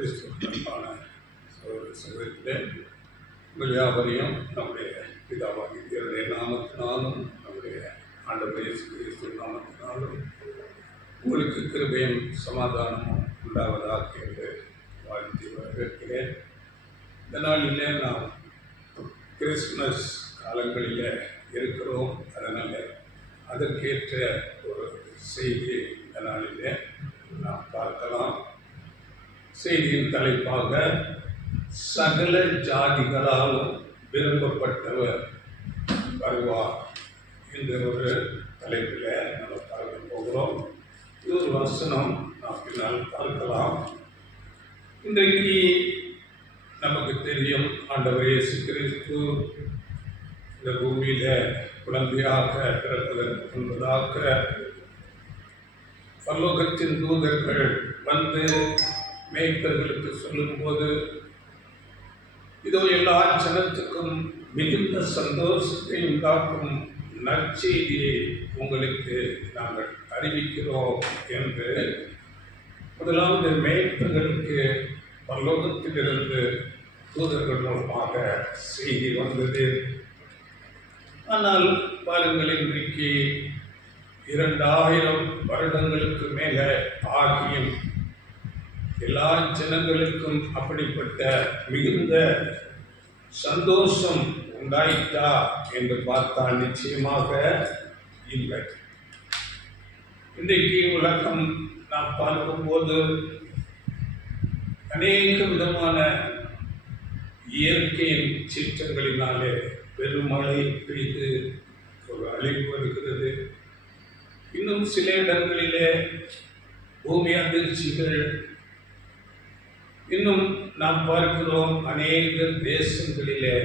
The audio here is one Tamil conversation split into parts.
கிறிஸ்துவ சகோதரத்திலே உங்கள் யாவரையும் நம்முடைய பிதாவாகிய தேவனுடைய நாமத்தினாலும் நம்முடைய ஆண்டவர் இயேசு கிறிஸ்துவின் நாமத்தினாலும் உங்களுக்கு கிருபையும் சமாதானமும் உண்டாவதாக என்று வாழ்த்தி வரவேற்கிறேன். இந்த நாளிலே நாம் கிறிஸ்துமஸ் காலங்களில் இருக்கிறோம். அதனால் அதற்கேற்ற ஒரு செய்தி இந்த நாளிலே நாம் பார்க்கலாம். செய்தியின் தலைப்பாக சகல ஜாதிகளாலும் விரும்பப்பட்டவர் வருவார் என்ற ஒரு தலைப்பில் நம்ம பார்க்க போகிறோம். இது ஒரு வசனம் நாம் பின்னால் பார்க்கலாம். இன்றைக்கு நமக்கு தெரியும், ஆண்டவர் இயேசு கிறிஸ்து இந்த பூமியில் குழந்தையாக பிறப்பதற்கு முன்பதாக பரலோகத்தின் தூதர்கள் வந்து மேய்ப்பர்களுக்கு சொல்லும்போது, இதோ எல்லா ஜனத்துக்கும் மிகுந்த சந்தோஷத்தை உண்டாக்கும் நற்செய்தியை உங்களுக்கு நாங்கள் அறிவிக்கிறோம் என்று முதலாவது மேய்ப்பர்களுக்கு பரலோகத்திலிருந்து தூதர்கள் மூலமாக செய்தி வந்தது. ஆனால் பாருங்கள், இன்றைக்கு 2000 வருடங்களுக்கு மேலே ஆகியும் எல்லா ஜனங்களுக்கும் அப்படிப்பட்ட மிகுந்த சந்தோஷம் உண்டாயிட்டா என்று பார்த்தால் நிச்சயமாக இல்லை. இன்றைக்கு உலகம் நாம் பார்க்கும்போது அநேக விதமான இயற்கையின் சீற்றங்களினாலே பெருமழை பெய்து ஒரு அழிவு வருகிறது. இன்னும் சில இடங்களிலே பூமி அதிர்ச்சிகள். இன்னும் நாம் பார்க்கிறோம், அநேக தேசங்களிலே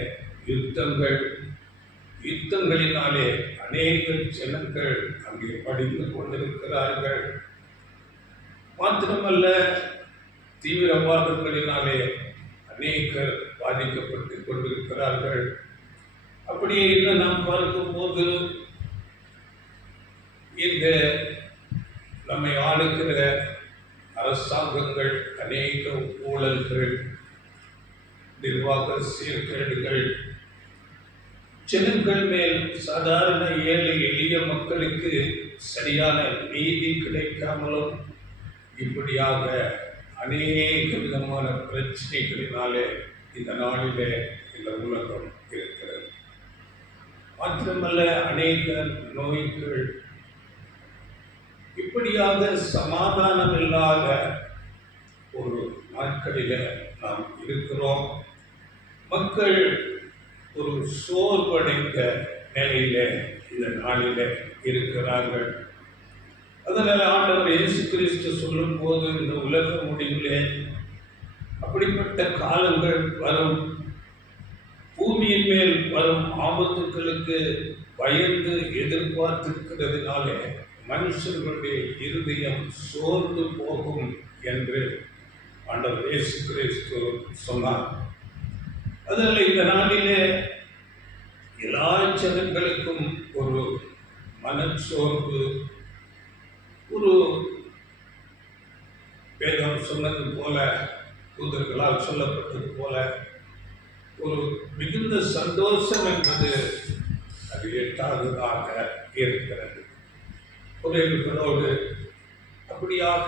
யுத்தங்களினாலே அநேக ஜனங்கள் அங்கே படிந்து கொண்டிருக்கிறார்கள். மாத்திரமல்ல, தீவிரவாதங்களினாலே அநேகர் பாதிக்கப்பட்டு கொண்டிருக்கிறார்கள். அப்படியே இன்னும் நாம் பார்க்கும்போது இந்த நம்மை ஆளுகிற அரசாங்கங்கள் அநேக ஊழல்கள், நிர்வாக சீர்கேடுகள், ஜனங்கள் மேல் சாதாரண ஏழை எளிய மக்களுக்கு சரியான நீதி கிடைக்காமலும் இப்படியாக அநேக விதமான பிரச்சனைகளினாலே இந்த நாளிலே இந்த உலகம் இருக்கிறது. மாத்திரமல்ல, அநேக நோய்கள், இப்படியாக சமாதானம் இல்லாத ஒரு நாட்களில் நாம் இருக்கிறோம். மக்கள் ஒரு சோர்வடைந்த நிலையில இந்த நாளில் இருக்கிறார்கள். அதனால் ஆண்டவர் இயேசு கிறிஸ்து சொல்லும் போது, இந்த உலக முடிவிலே அப்படிப்பட்ட காலங்கள் வரும், பூமியின் மேல் வரும் ஆபத்துக்களுக்கு பயந்து எதிர்பார்த்திருக்கிறதுனாலே மனுஷர்களுடைய இருதயம் சோர்ந்து போகும் என்று ஆண்டவர் இயேசு கிறிஸ்து சொன்னார். அதனால் இந்த நாளிலே எல்லா ஜனங்களுக்கும் ஒரு மனச்சோர்வு, ஒரு வேதம் சொன்னது போல, தூதர்களால் சொல்லப்பட்டது போல ஒரு மிகுந்த சந்தோஷம் என்பது அது எட்டாவதாக இருக்கிறது. குறைவுகளோடு அப்படியாக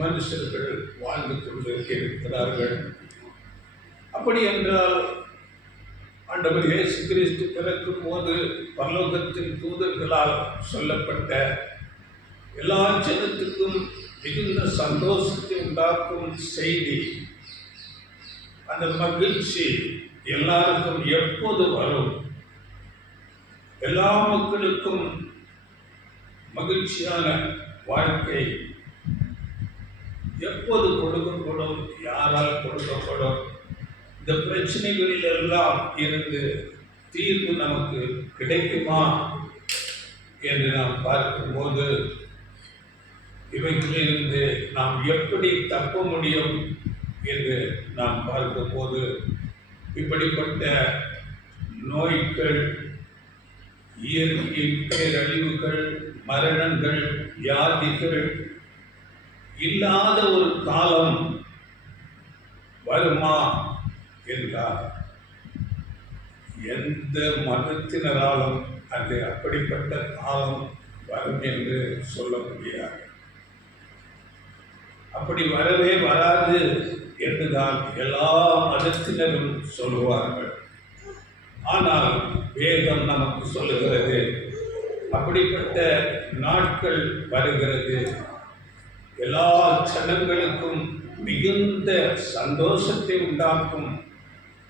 மனுஷர்கள் வாழ்ந்து கொண்டு இருக்கிறார்கள். அப்படி என்றால் ஆண்டவர் இயேசு கிறிஸ்து பிறக்கும் போது பரலோகத்தின் தூதர்களால் சொல்லப்பட்ட எல்லா ஜனத்துக்கும் மிகுந்த சந்தோஷத்தை உண்டாக்கும் செய்தி, அந்த மகிழ்ச்சி எல்லாருக்கும் எப்போது வரும்? எல்லா மக்களுக்கும் மகிழ்ச்சியான வாழ்க்கை எப்போது கொடுக்கப்படும்? யாரால் கொடுக்கப்படும்? இந்த பிரச்சனைகளில் எல்லாம் இருந்து தீர்வு நமக்கு கிடைக்குமா என்று நாம் பார்க்கும்போது, இவைகளிலிருந்து நாம் எப்படி தப்ப முடியும் என்று நாம் பார்க்கும்போது, இப்படிப்பட்ட நோய்கள், இயற்கை பேரழிவுகள், மரணங்கள், வியாதிகள் இல்லாத ஒரு காலம் வருமா என்றார். எந்த மதத்தினராலும் அது அப்படிப்பட்ட காலம் வரும் என்று சொல்ல முடியாது. அப்படி வரவே வராது என்றுதான் எல்லா மதத்தினரும் சொல்லுவார்கள். ஆனால் வேதம் நமக்கு சொல்லுகிறது அப்படிப்பட்ட நாட்கள் வருகிறது. எல்லா ஜனங்களுக்கும் மிகுந்த சந்தோஷத்தை உண்டாக்கும்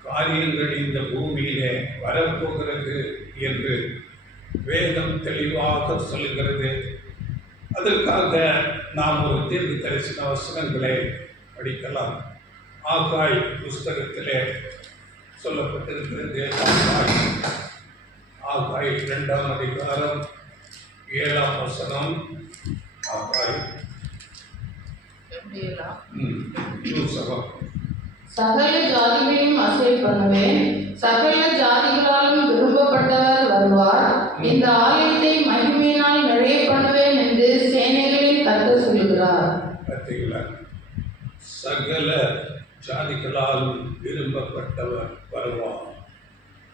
காரியங்கள் இந்த பூமியிலே வரப்போகிறது என்று வேதம் தெளிவாக சொல்லுகிறது. அதற்காக நாம் ஒரு தீர்க்க தரிசன வசனங்களை படிக்கலாம். ஆகாய் புஸ்தகத்திலே சொல்லப்பட்டிருக்கிறது. ஆகாய் 2ஆம் அதிகாரம் 7ஆம் வசனம். ஆகாய் சகல ஜாதிகளையும் அசை பண்ணுவேன், சகல ஜாதிகளாலும் விரும்பப்பட்டவர் வருவார், இந்த ஆலயத்தை மகிமையினால் நிறைய பண்ணுவேன் என்று சேனைகளின் கர்த்தர் சொல்லுகிறார். சகல ஜாதிகளாலும் விரும்பப்பட்டவர் வருவார்.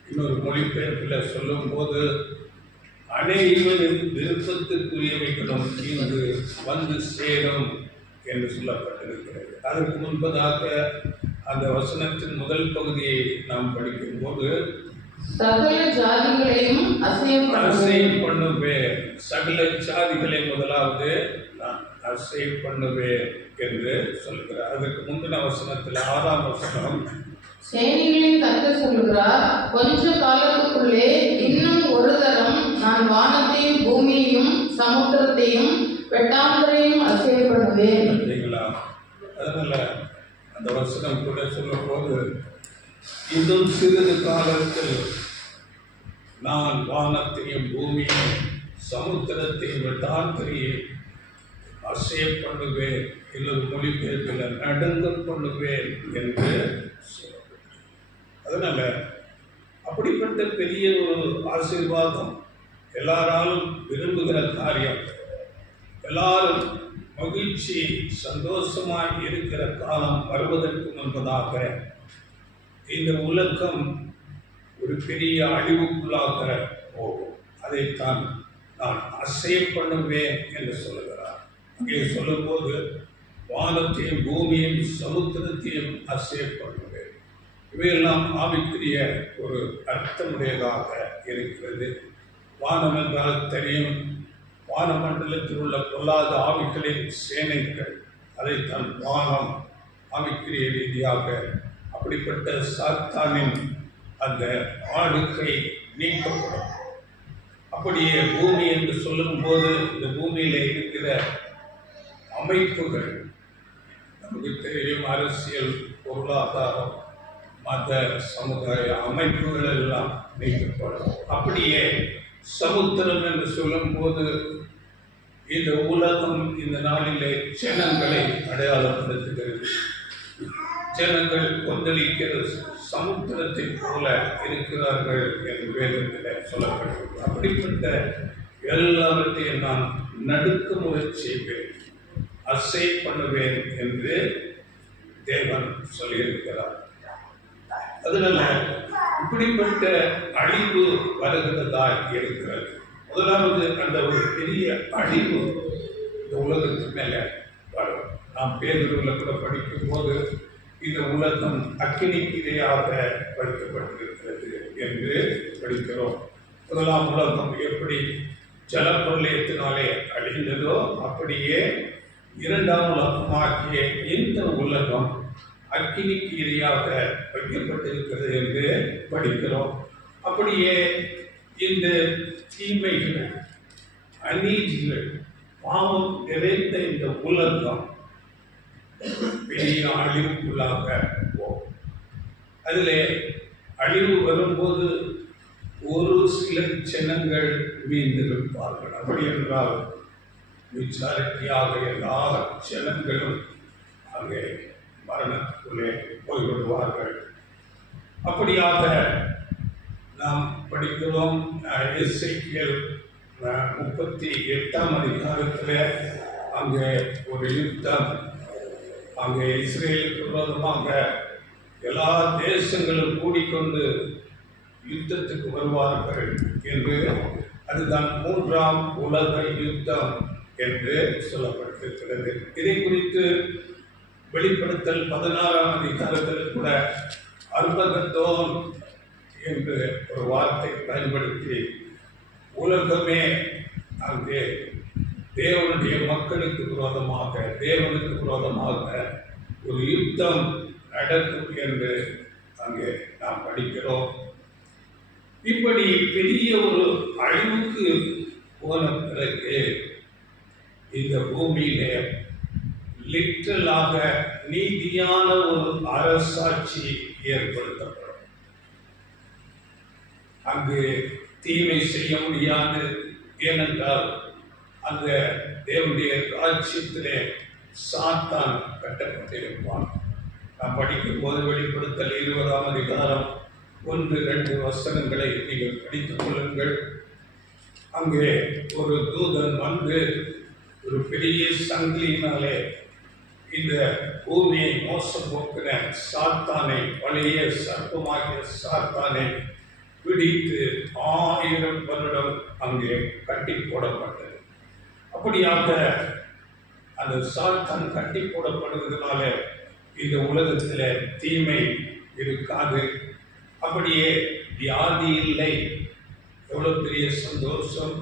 இன்னொரு மொழிபெயர்ப்பில் சொல்லும் போது அனைவரின் விருப்பத்திற்குரியவைகளும் இங்கு வந்து சேரும் என்று சொல்லப்பட்டிருக்கிறது. அதற்கு முன்பதாக அந்த வசனத்தின் முதல் பகுதியை நாம் படிக்கும் போது சகல ஜாதிகளையும் அசை பண்ணுவேன், சகல ஜாதிகளை முதலாவது நான் அசை பண்ணுவேன் என்று சொல்கிறார். அதற்கு முந்தின வசனத்தில் 6ஆம் வசனம், சேனைகளின் கர்த்தர் சொல்லுகிறார், கொஞ்ச காலத்துக்குள்ளே இன்னும் ஒரு தரம் நான் வானத்தையும் பூமியையும் சமுத்திரத்தையும் வெட்டாந்தரையும் அசைய பண்ணுவேன். அதனால அந்த வசனம் கூட சொல்லும் போது இன்னும் சிறிது காலத்தில் நான் வானத்தையும் பூமியையும் சமுத்திரத்தையும் வெட்டாந்தரையும் அசைய பண்ணுவேன், இன்னொரு மொழிபெயர்ப்பில் நடுங்க பண்ணுவேன் என்று சொல்லப்பட்டது. அதனால அப்படிப்பட்ட பெரிய ஒரு ஆசீர்வாதம், எல்லாராலும் விரும்புகிற காரியம், எல்லாரும் மகிழ்ச்சி சந்தோஷமாய் இருக்கிற காலம் வருவதற்கு முன்பதாக இந்த உலகம் ஒரு பெரிய அழிவுக்குள்ளாக போகும். அதைத்தான் நான் அசைய பண்ணுவேன் என்று சொல்லுகிறார். அங்கே சொல்லும்போது வானத்தையும் பூமியையும் சமுத்திரத்தையும் அசைய பண்ணுவேன். இவையெல்லாம் ஆவிக்குரிய ஒரு அர்த்தமுடையதாக இருக்கிறது. வானம் என்றால் தெரியும், வானமண்டலத்தில் உள்ள பொல்லாத ஆவிகளின் சேனைகள், அதைத்தான் வானம் ஆவிக்குரிய ரீதியாக. அப்படிப்பட்ட சாத்தானின் அந்த ஆளுகை நீக்கப்படும். அப்படியே பூமி என்று சொல்லும்போது இந்த பூமியில் இருக்கிற அமைப்புகள் நமக்கு தெரியும், அரசியல், பொருளாதாரம், மத, சமுதாய அமைப்புகள் எல்லாம் நீக்கப்படும். அப்படியே சமுத்திரம் என்று சொல்லும் போது இந்த உலகம் இந்த நாளிலே ஜனங்களை அடையாளப்படுத்துகிறது. ஜனங்கள் கொந்தளிக்கிற சமுத்திரத்தை போல இருக்கிறார்கள் என்று வேதத்தில் சொல்லப்படுகிறது. அப்படிப்பட்ட எல்லாவற்றையும் நான் நடுக்க முயற்சி செய்வேன், அசை பண்ணுவேன் என்று தேவன் சொல்லியிருக்கிறார். அதனால இப்படிப்பட்ட அழிவு வருகிறதா இருக்கிறது. முதலாவது அந்த ஒரு பெரிய அழிவு இந்த உலகத்துக்கு மேலே வரும். நாம் பேதுருவில் கூட படிக்கும் போது இந்த உலகம் அக்கினிக்கு இரையாக வைக்கப்பட்டிருக்கிறது என்று படிக்கிறோம். முதலாம் உலகம் எப்படி ஜலப்பிரளயத்தினாலே அழிந்ததோ அப்படியே இரண்டாம் உலகமாகிய இந்த உலகம் அக்கினிக்கு இரையாக வைக்கப்பட்டிருக்கிறது என்று படிக்கிறோம். அப்படியே இந்த தீமைகள், அநீதிகள், பாவம் நிறைந்த இந்த உலகம் பெரிய அழிவுக்குள்ளாக போகும். அதில் அழிவு வரும்போது ஒரு சில ஜனங்கள் மீந்திருப்பார்கள். அப்படி என்றால் விசாரணையாக எல்லா ஜனங்களும் அங்கே மரணத்துக்குள்ளே போய்விடுவார்கள். அப்படியாக நாம் படிக்கிறோம். எசேக்கியேல் 38ஆம் அதிகாரத்தில் அங்கே ஒரு யுத்தம், அங்கே இஸ்ரேலுக்கு விரோதமாக எல்லா தேசங்களும் கூடிக்கொண்டு யுத்தத்துக்கு வருவார்கள் என்று, அதுதான் 3ஆம் உலக யுத்தம் என்று சொல்லப்பட்டிருக்கிறது. இதை குறித்து வெளிப்படுத்தல் 16ஆம் அதிகாரத்தில் கூட அர்மகதோன் என்று ஒரு வார்த்தை பயன்படுத்தி உலகமே அங்கே தேவனுடைய மக்களுக்கு விரோதமாக, தேவனுக்கு விரோதமாக ஒரு யுத்தம் நடக்கும் என்று அங்கே நாம் படிக்கிறோம். இப்படி பெரிய ஒரு அழிவுக்கு போன பிறகு இந்த பூமியிலே லிட்டரலாக நீதியான ஒரு அரசாட்சி ஏற்படுத்தப்படும். அங்கு தீமை செய்ய முடியாது. ஏனென்றால் அந்த தேவனுடைய ராஜ்யத்திலே சாத்தான் கட்டப்பட்டிருப்பான். நாம் படிக்கும் போது வெளிப்படுத்தல் 20ஆம் அதிகாரம் 1-2 வசனங்களை நீங்கள் படித்துக் கொள்ளுங்கள். அங்கே ஒரு தூதன் வந்து ஒரு பெரிய சங்கிலினாலே இந்த பூமியை மோசம் போக்கின சாத்தானை, பழைய சர்ப்பமாகிய சாத்தானை பிடித்து 1000 வருடம் அங்கே கட்டி போடப்பட்டது. அப்படியாக அந்த சாத்தான் கட்டி போடப்படுவதனால இந்த உலகத்தில் தீமை இருக்காது. அப்படியே வியாதி இல்லை. எவ்வளோ பெரிய சந்தோஷம்!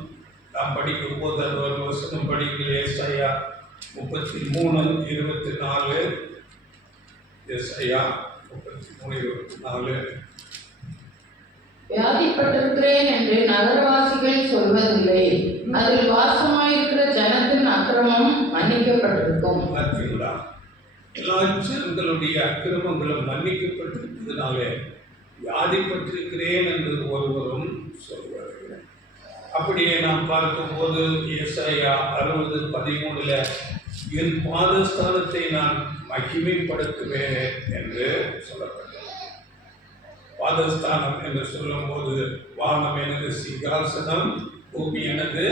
நாம் படிக்கும் போது அது ஒரு வசனம் படிக்கிற ஏசாயா 33:24. ஏசாயா 33:24. வியாதிப்பட்டிருக்கிறேன் என்று நகரவாசிகள் சொல்வதில்லை, அதில் வாசமாயிருக்கிற ஜனத்தின் அக்கிரமம் மன்னிக்கப்பட்டிருக்கும். பார்த்தீங்களா? எல்லா ஜனங்களுடைய அக்கிரமங்களும் மன்னிக்கப்பட்டிருப்பதனாலே வியாதிப்பட்டிருக்கிறேன் என்று ஒருவரும் சொல்வார்கள். அப்படியே நாம் பார்க்கும்போது ஏசாயா 60:13 என் பாதஸ்தானத்தை நான் மகிமைப்படுத்துவேன் என்று சொல்லப்பட்டது. பாதஸ்தானம் என்று சொல்லும் போது வானம் எனது சிங்காசனம், பூமி எனது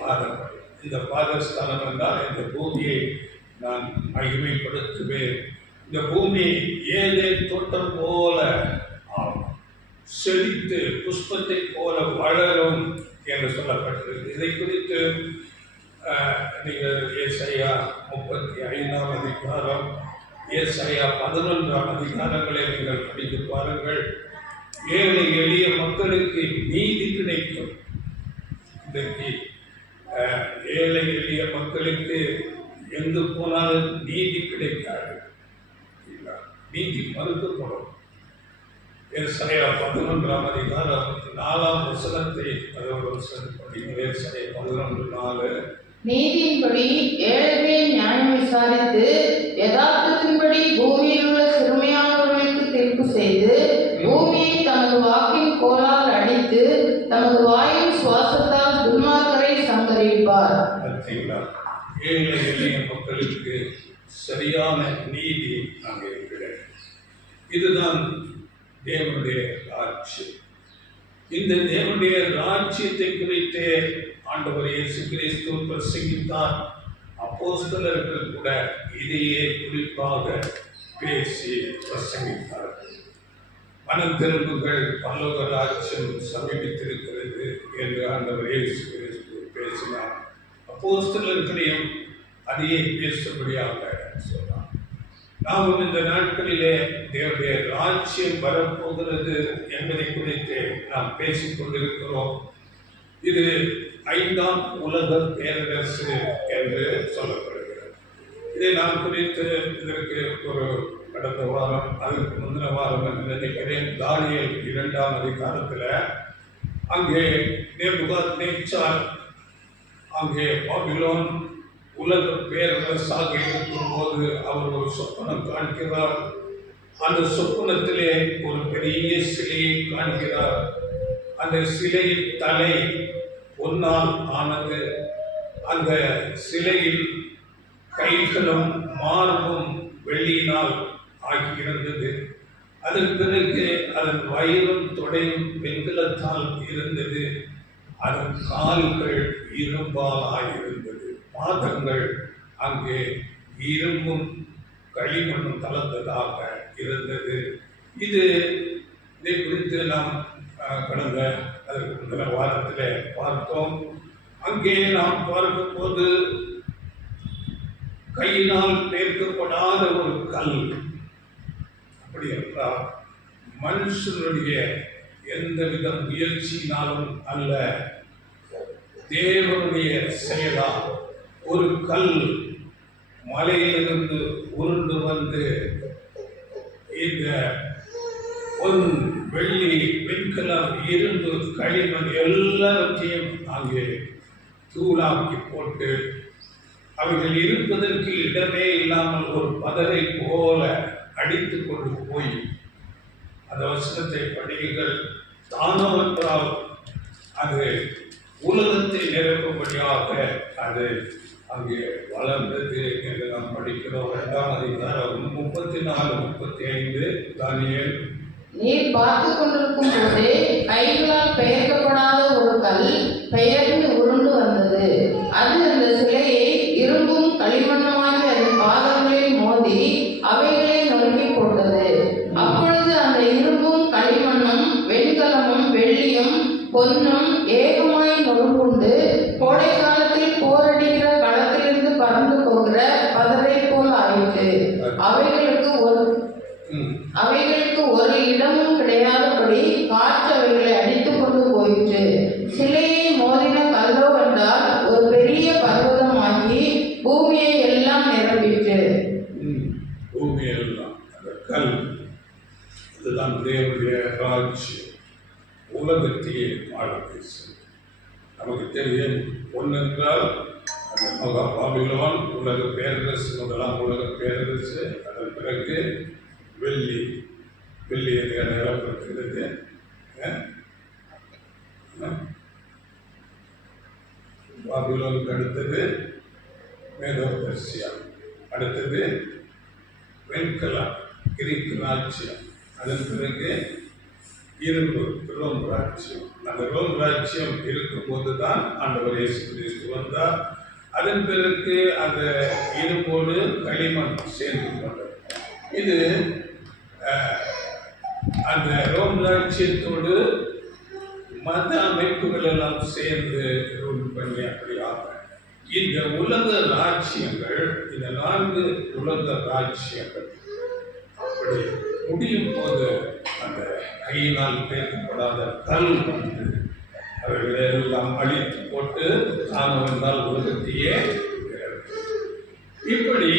பாதப்படி. இந்த பாதஸ்தானம் என்றால் இந்த பூமியை நான் மகிமைப்படுத்துவேன். இந்த பூமி ஏதேன் தோட்டம் போல ஆகும், செழித்து புஷ்பத்தை போல வளரும் என்று சொல்லப்பட்டது. இதை குறித்து நீங்கள் ஏசாயா 35ஆம் அதிகாரம், ஏசாயா 11ஆம் அதிகாரங்களை நீங்கள் படித்து பாருங்கள். ஏழை எளிய மக்களுக்கு நீதி கிடைக்கும். இன்றைக்கு ஏழை எளிய மக்களுக்கு எங்கு போனாலும் நீதி கிடைக்காது, நீதி மறுக்கப்படும். ஏசாயா 11ஆம் அதிகாரம் 4ஆம் வசனத்தை அதோடு படிங்கள். ஏசாயா 11:4. நீதியின்படி ஏழையை நியாயம் விசாரித்து யதார்த்தத்தின்படி பூமியில் உள்ள சிறுமையானவர்களுக்கு தீர்ப்பு செய்து பூமியை தமது வாக்கின் கோலால் அடித்து தமது வாயின் சுவாசத்தால் துன்மார்க்கரை சங்கரிப்பார். ஏழை எளிய மக்களுக்கு சரியான நீதி அங்கே இருக்கிறது. இதுதான் தேவனுடைய ராஜ்யம். இந்த தேவனுடைய ராஜ்யத்தை குறித்து ஆண்டவர் இயேசு கிறிஸ்து பிரசங்கித்தார். அப்போஸ்தலர்கள் கூட இதையே குறிப்பாக பேசி பிரசங்கித்தார்கள். மனம் திரும்புங்கள், பரலோக ராஜ்யம் சமீபித்திருக்கிறது என்று ஆண்டவர் இயேசு கிறிஸ்து பேசினார். அப்போஸ்தலர்களையும் அதையே பேசும்படியாக சொன்னார். நாம் இந்த நாட்களிலே தேவனுடைய ராஜ்யம் வரப்போகிறது என்பதை குறித்து நாம் பேசிக் கொண்டிருக்கிறோம். இது 5ஆம் உலக பேரரசு என்று சொல்லப்படுகிறது. இதை நாம் குறித்து இதற்கு ஒரு கடந்த வாரம், அதற்கு முந்தின வாரம் என்று நினைக்கிறேன், தானியேல் 2ஆம் அதிகாரத்தில் அங்கே நேபுகாத்நேச்சார் அங்கே பாபிலோன் உலக பேரரசாக இருக்கும்போது அவர் ஒரு சொப்பனம் காண்கிறார். அந்த சொப்பனத்திலே ஒரு பெரிய சிலையை காண்கிறார். அந்த சிலையின் தலை பொன்னால் ஆனது. அந்த சிலையில் கைகளும் மார்பும் வெள்ளியினால் ஆகியிருந்தது. அதன் பிறகு அதன் வயிறும் தொடையும் வெண்கலத்தால் இருந்தது. அதன் கால்கள் இரும்பால் ஆகியிருந்தது. பாதங்கள் அங்கே இரும்பும் களிமண்ணும் கலந்ததாக இருந்தது. இதை குறித்து நாம் கடந்த அதற்கு முந்தின வாரத்தில் பார்த்தோம். அங்கே நாம் பார்க்கும்போது கையினால் பேர்க்கப்படாத ஒரு கல், அப்படி என்றால் மனுஷனுடைய எந்தவித முயற்சியினாலும் அல்ல, தேவனுடைய செயலால் ஒரு கல் மலையிலிருந்து உருண்டு வந்து இந்த பொன், வெள்ளி, வெண்கலம், இரும்பு, களிமண் எல்லாவற்றையும் அங்கே தூளாக்கி போட்டு அவைகள் இருப்பதற்கு இடமே இல்லாமல் ஒரு பதரை போல அடித்து கொண்டு போய், அந்த வசனத்தை படியுங்கள், தானவற்றால் அது உலகத்தை நிரப்பும்படியாக அது அங்கே வளர்ந்தது என்று நாம் படிக்கிறோம். 2ஆம் அதிகாரம் 34-35 தானியேல். நீர் பார்த்து கொண்டிருக்கும் போதே கைகளால் பெயர்க்கப்படாத ஒரு கல் பெயர்ந்து உருண்டு வந்தது. அது அந்த சிலையை இரும்பும் களிமண்ணுமாகி அதன் பாதங்களில் மோதி அவைகளை நொறுக்கி போட்டது. அப்பொழுது அந்த இரும்பும் களிமண்ணும் வெண்கலமும் வெள்ளியும் பொன்னும் ஏகமாய் நொறுங்குண்டு கோடை காலத்தில் போரடிக்கிற களத்திலிருந்து பறந்து போகிற பதரை போல் ஆயிற்று. அவைகளுக்கு ஒரு இடமும் கிடையாதபடி காற்று அவைகளை அடித்துக் கொண்டு போயிற்று. சிலையை மோதின கல்லோ என்றால் ஒரு பெரிய பர்வதமாகி பூமியை எல்லாம் நிரப்பிற்று. பூமியெல்லாம் அந்த கல், அதுதான் தேவனுடைய ராஜ்யம், உலகத்தையே ஆள பேசும். நமக்கு தெரியும், ஒன்றென்றால் அந்த மகா பாபிலோன் உலக பேரரசு, முதலாம் உலக பேரரசு. அதன் பிறகு வெள்ளி நிலப்பட்டிருக்கிறது. பாபிலோனுக்கு அடுத்தது மேதோ பெர்சியா, அடுத்தது வெண்கலம், கிரீக் ராஜ்யம், அதன் பிறகு இரும்பு, ரோம் ராஜ்யம். அந்த ரோம் ராஜ்யம் இருக்கும்போது தான் ஆண்டவர் இயேசு கிறிஸ்து வந்தார். அதன் பிறகு அந்த இரும்போடு களிமண் சேர்ந்து கொண்டது. இது அந்த ரோம் ராஜ்யத்தோடு மத அமைப்புகள் எல்லாம் சேர்ந்து ரூல் பண்ணி அப்படியாக இந்த உலக ராஜ்யங்கள், இந்த 4 உலக ராஜ்யங்கள் அப்படி முடியும் போது அந்த கையினால் பேசப்படாத கல் வந்து அவர்களை எல்லாம் அழித்து போட்டு தான் வந்தால் உலகத்தையே. இப்படி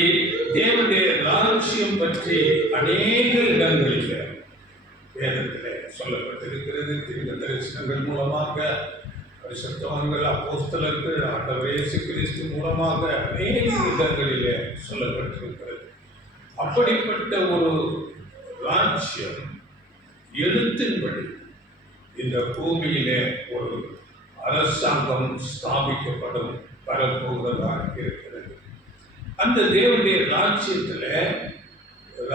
தேவனுடைய ராஜ்யம் பற்றி அநேக இடங்களில் வேதத்தில் சொல்லப்பட்டிருக்கிறது. தீர்க்க தரிசனங்கள் மூலமாக, பரிசுத்தவான்கள், அப்போஸ்தலர்கள், ஆண்டவர் இயேசு கிறிஸ்து மூலமாக அநேக இடங்களிலே சொல்லப்பட்டிருக்கிறது. அப்படிப்பட்ட ஒரு ராஜ்யம் எழுத்தின்படி இந்த பூமியிலே ஒரு அரசாங்கம் ஸ்தாபிக்கப்படும் வரப்போகிறதாக இருக்கிறது. அந்த தேவனுடைய ராஜ்யத்தில்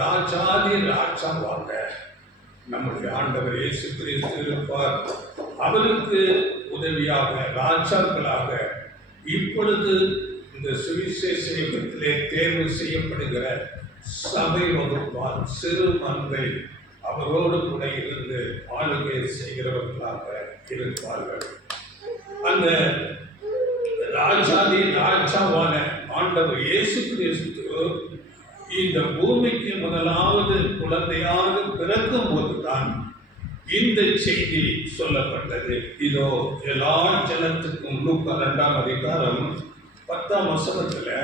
ராஜாதி ராஜாவாக நம்முடைய ஆண்டவர் இயேசு கிறிஸ்து இருப்பார். அவருக்கு உதவியாக ராஜாக்களாக இப்பொழுது இந்த சுவிசேஷ யுகத்திலே தேர்வு செய்யப்படுகிற சபை வகுப்பார், சிறு மந்தை அவரோடு கூட இருந்து ஆளுகை செய்கிறவர்களாக இருப்பார்கள். அந்த ராஜாதி ராஜாவான ஆண்டவர் இயேசு கிறிஸ்து இந்த பூமிக்கு முதலாவது குழந்தையாக பிறக்கும் போதுதான் இந்த செய்தி சொல்லப்பட்டது. இதோ எல்லா ஜனத்துக்கும், லூக்கா 2ஆம் அதிகாரம் 10ஆம் வசனத்தில்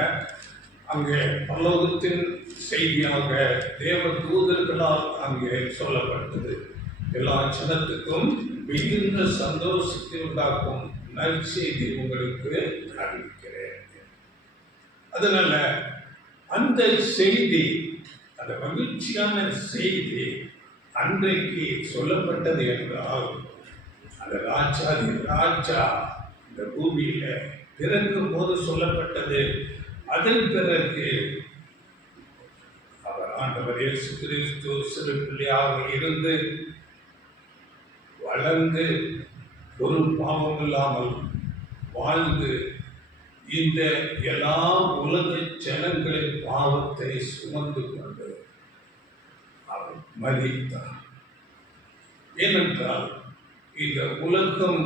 அங்கே பரலோகத்தின் செய்தியாக தேவ தூதர்களால் அங்கே சொல்லப்பட்டது. எல்லா ஜனத்துக்கும் மிகுந்த சந்தோஷத்தை உண்டாக்கும் நற்செய்தி உங்களுக்கு அறிவிக்கிறேன். அதனால அந்த செய்தி, அந்த மகிழ்ச்சியான செய்தி அன்றைக்கு சொல்லப்பட்டது என்றால், அந்த ராஜாதி ராஜா இந்த பூமியில பிறக்கும் போது சொல்லப்பட்டது. அதன் பிறகு அவர் ஆண்டவர் இயேசு கிறிஸ்து சிறு பிள்ளையாக இருந்து வளர்ந்து ஒரு பாவம் இல்லாமல் வாழ்ந்து இந்த எல்லா உலக ஜனங்களின் பாவத்தை சுமந்து கொண்டு அவர் மரித்தார். ஏனென்றால் இந்த உலகம்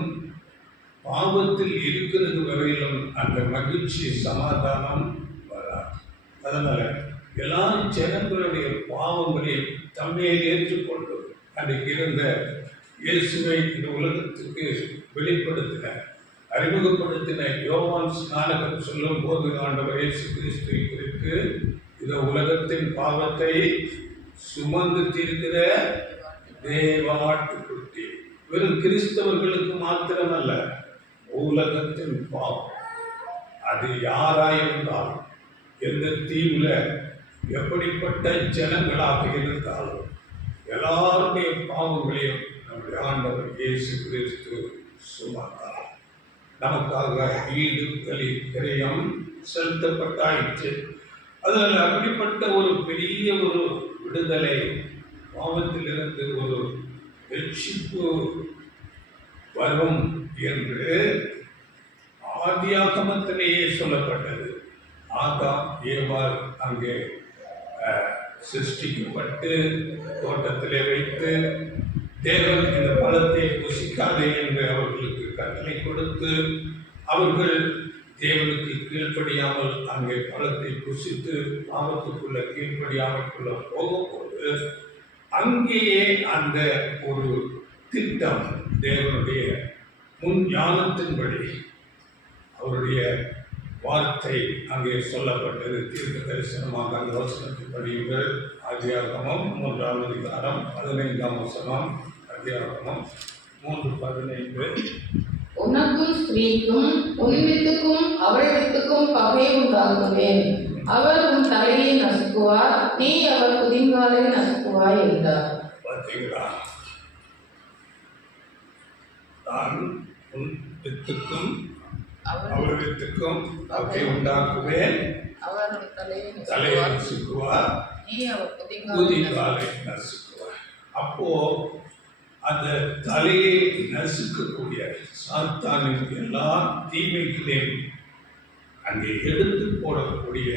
பாவத்தில் இருக்கிறது வரையிலும் அந்த மகிழ்ச்சி சமாதானம் வராது. அதனால எல்லா ஜனங்களுடைய பாவங்களையும் தம்மையை ஏற்றுக்கொண்டு அன்றைக்கு இருந்த இயேசுவை இந்த உலகத்துக்கு வெளிப்படுத்தின அறிமுகப்படுத்தின யோவான் ஸ்நானகர் சொல்லும் போது ஆண்டவர் இயேசு கிறிஸ்துவை குறித்து இந்த உலகத்தின் பாவத்தை சுமந்து தீர்க்கிற தேவாட்டுக்குட்டி, வெறும் கிறிஸ்தவர்களுக்கு மாத்திரமல்ல, உலகத்தின் பாவம் அது யாராயிருந்தாலும் எந்த தீவுல எப்படிப்பட்ட ஜனங்களாக இருந்தாலும் எல்லாருடைய பாவங்களையும் நம்முடைய ஆண்டவர் இயேசு கிறிஸ்து சுமந்தார். நமக்காக ஈடு பலி கிரயம் செலுத்தப்பட்டாயிற்று. அதனால் அப்படிப்பட்ட ஒரு பெரிய ஒரு விடுதலை, பாவத்திலிருந்து ஒரு ரட்சிப்பு வரும் என்று ஆதியாகமத்திலேயே சொல்லப்பட்டது. ஆதாம் ஏவாள் அங்கே சிருஷ்டிக்கப்பட்டு தோட்டத்திலே வைத்து தேவன் இந்த பழத்தை புசிக்காதே என்று அவர்களுக்கு கட்டளை கொடுத்து அவர்கள் தேவனுக்கு கீழ்ப்படியாமல் அங்கே பழத்தை புசித்து பாவத்துக்குள்ள கீழ்ப்படியாமற்குள்ள போகும்போது அங்கேயே அந்த ஒரு திட்டம் தேவனுடைய முன் ஞானத்தின்படி அவருடைய வார்த்தை அங்கே சொல்லப்பட்டது. தீர்க்க தரிசனமாக அந்த வசனத்தின் படியுங்கள். ஆதியாகமம் 3ஆம் அதிகாரம் 15ஆம் வசனம். ஆதியாகமம் 3:15. உனக்கும் ஸ்திரீக்கும் உன் வித்துக்கும் அவள் வித்துக்கும் பகை உண்டாக்குவேன். அவர் உன் தலையை நசுக்குவார், நீ அவர் குதிங்காலை நசுக்குவாய் என்றார். பார்த்தீங்களா? நான் உன் வித்துக்கும் அவர் வித்துக்கும் பகை உண்டாக்குவேன், அவர் உன் தலையை நசுக்குவார், நீ அவர் குதிங்காலை நசுக்குவார். அப்போ அந்த தலையை நசுக்கக்கூடிய சாத்தானின் எல்லா தீமைகளையும் அங்கே எடுத்து போடக்கூடிய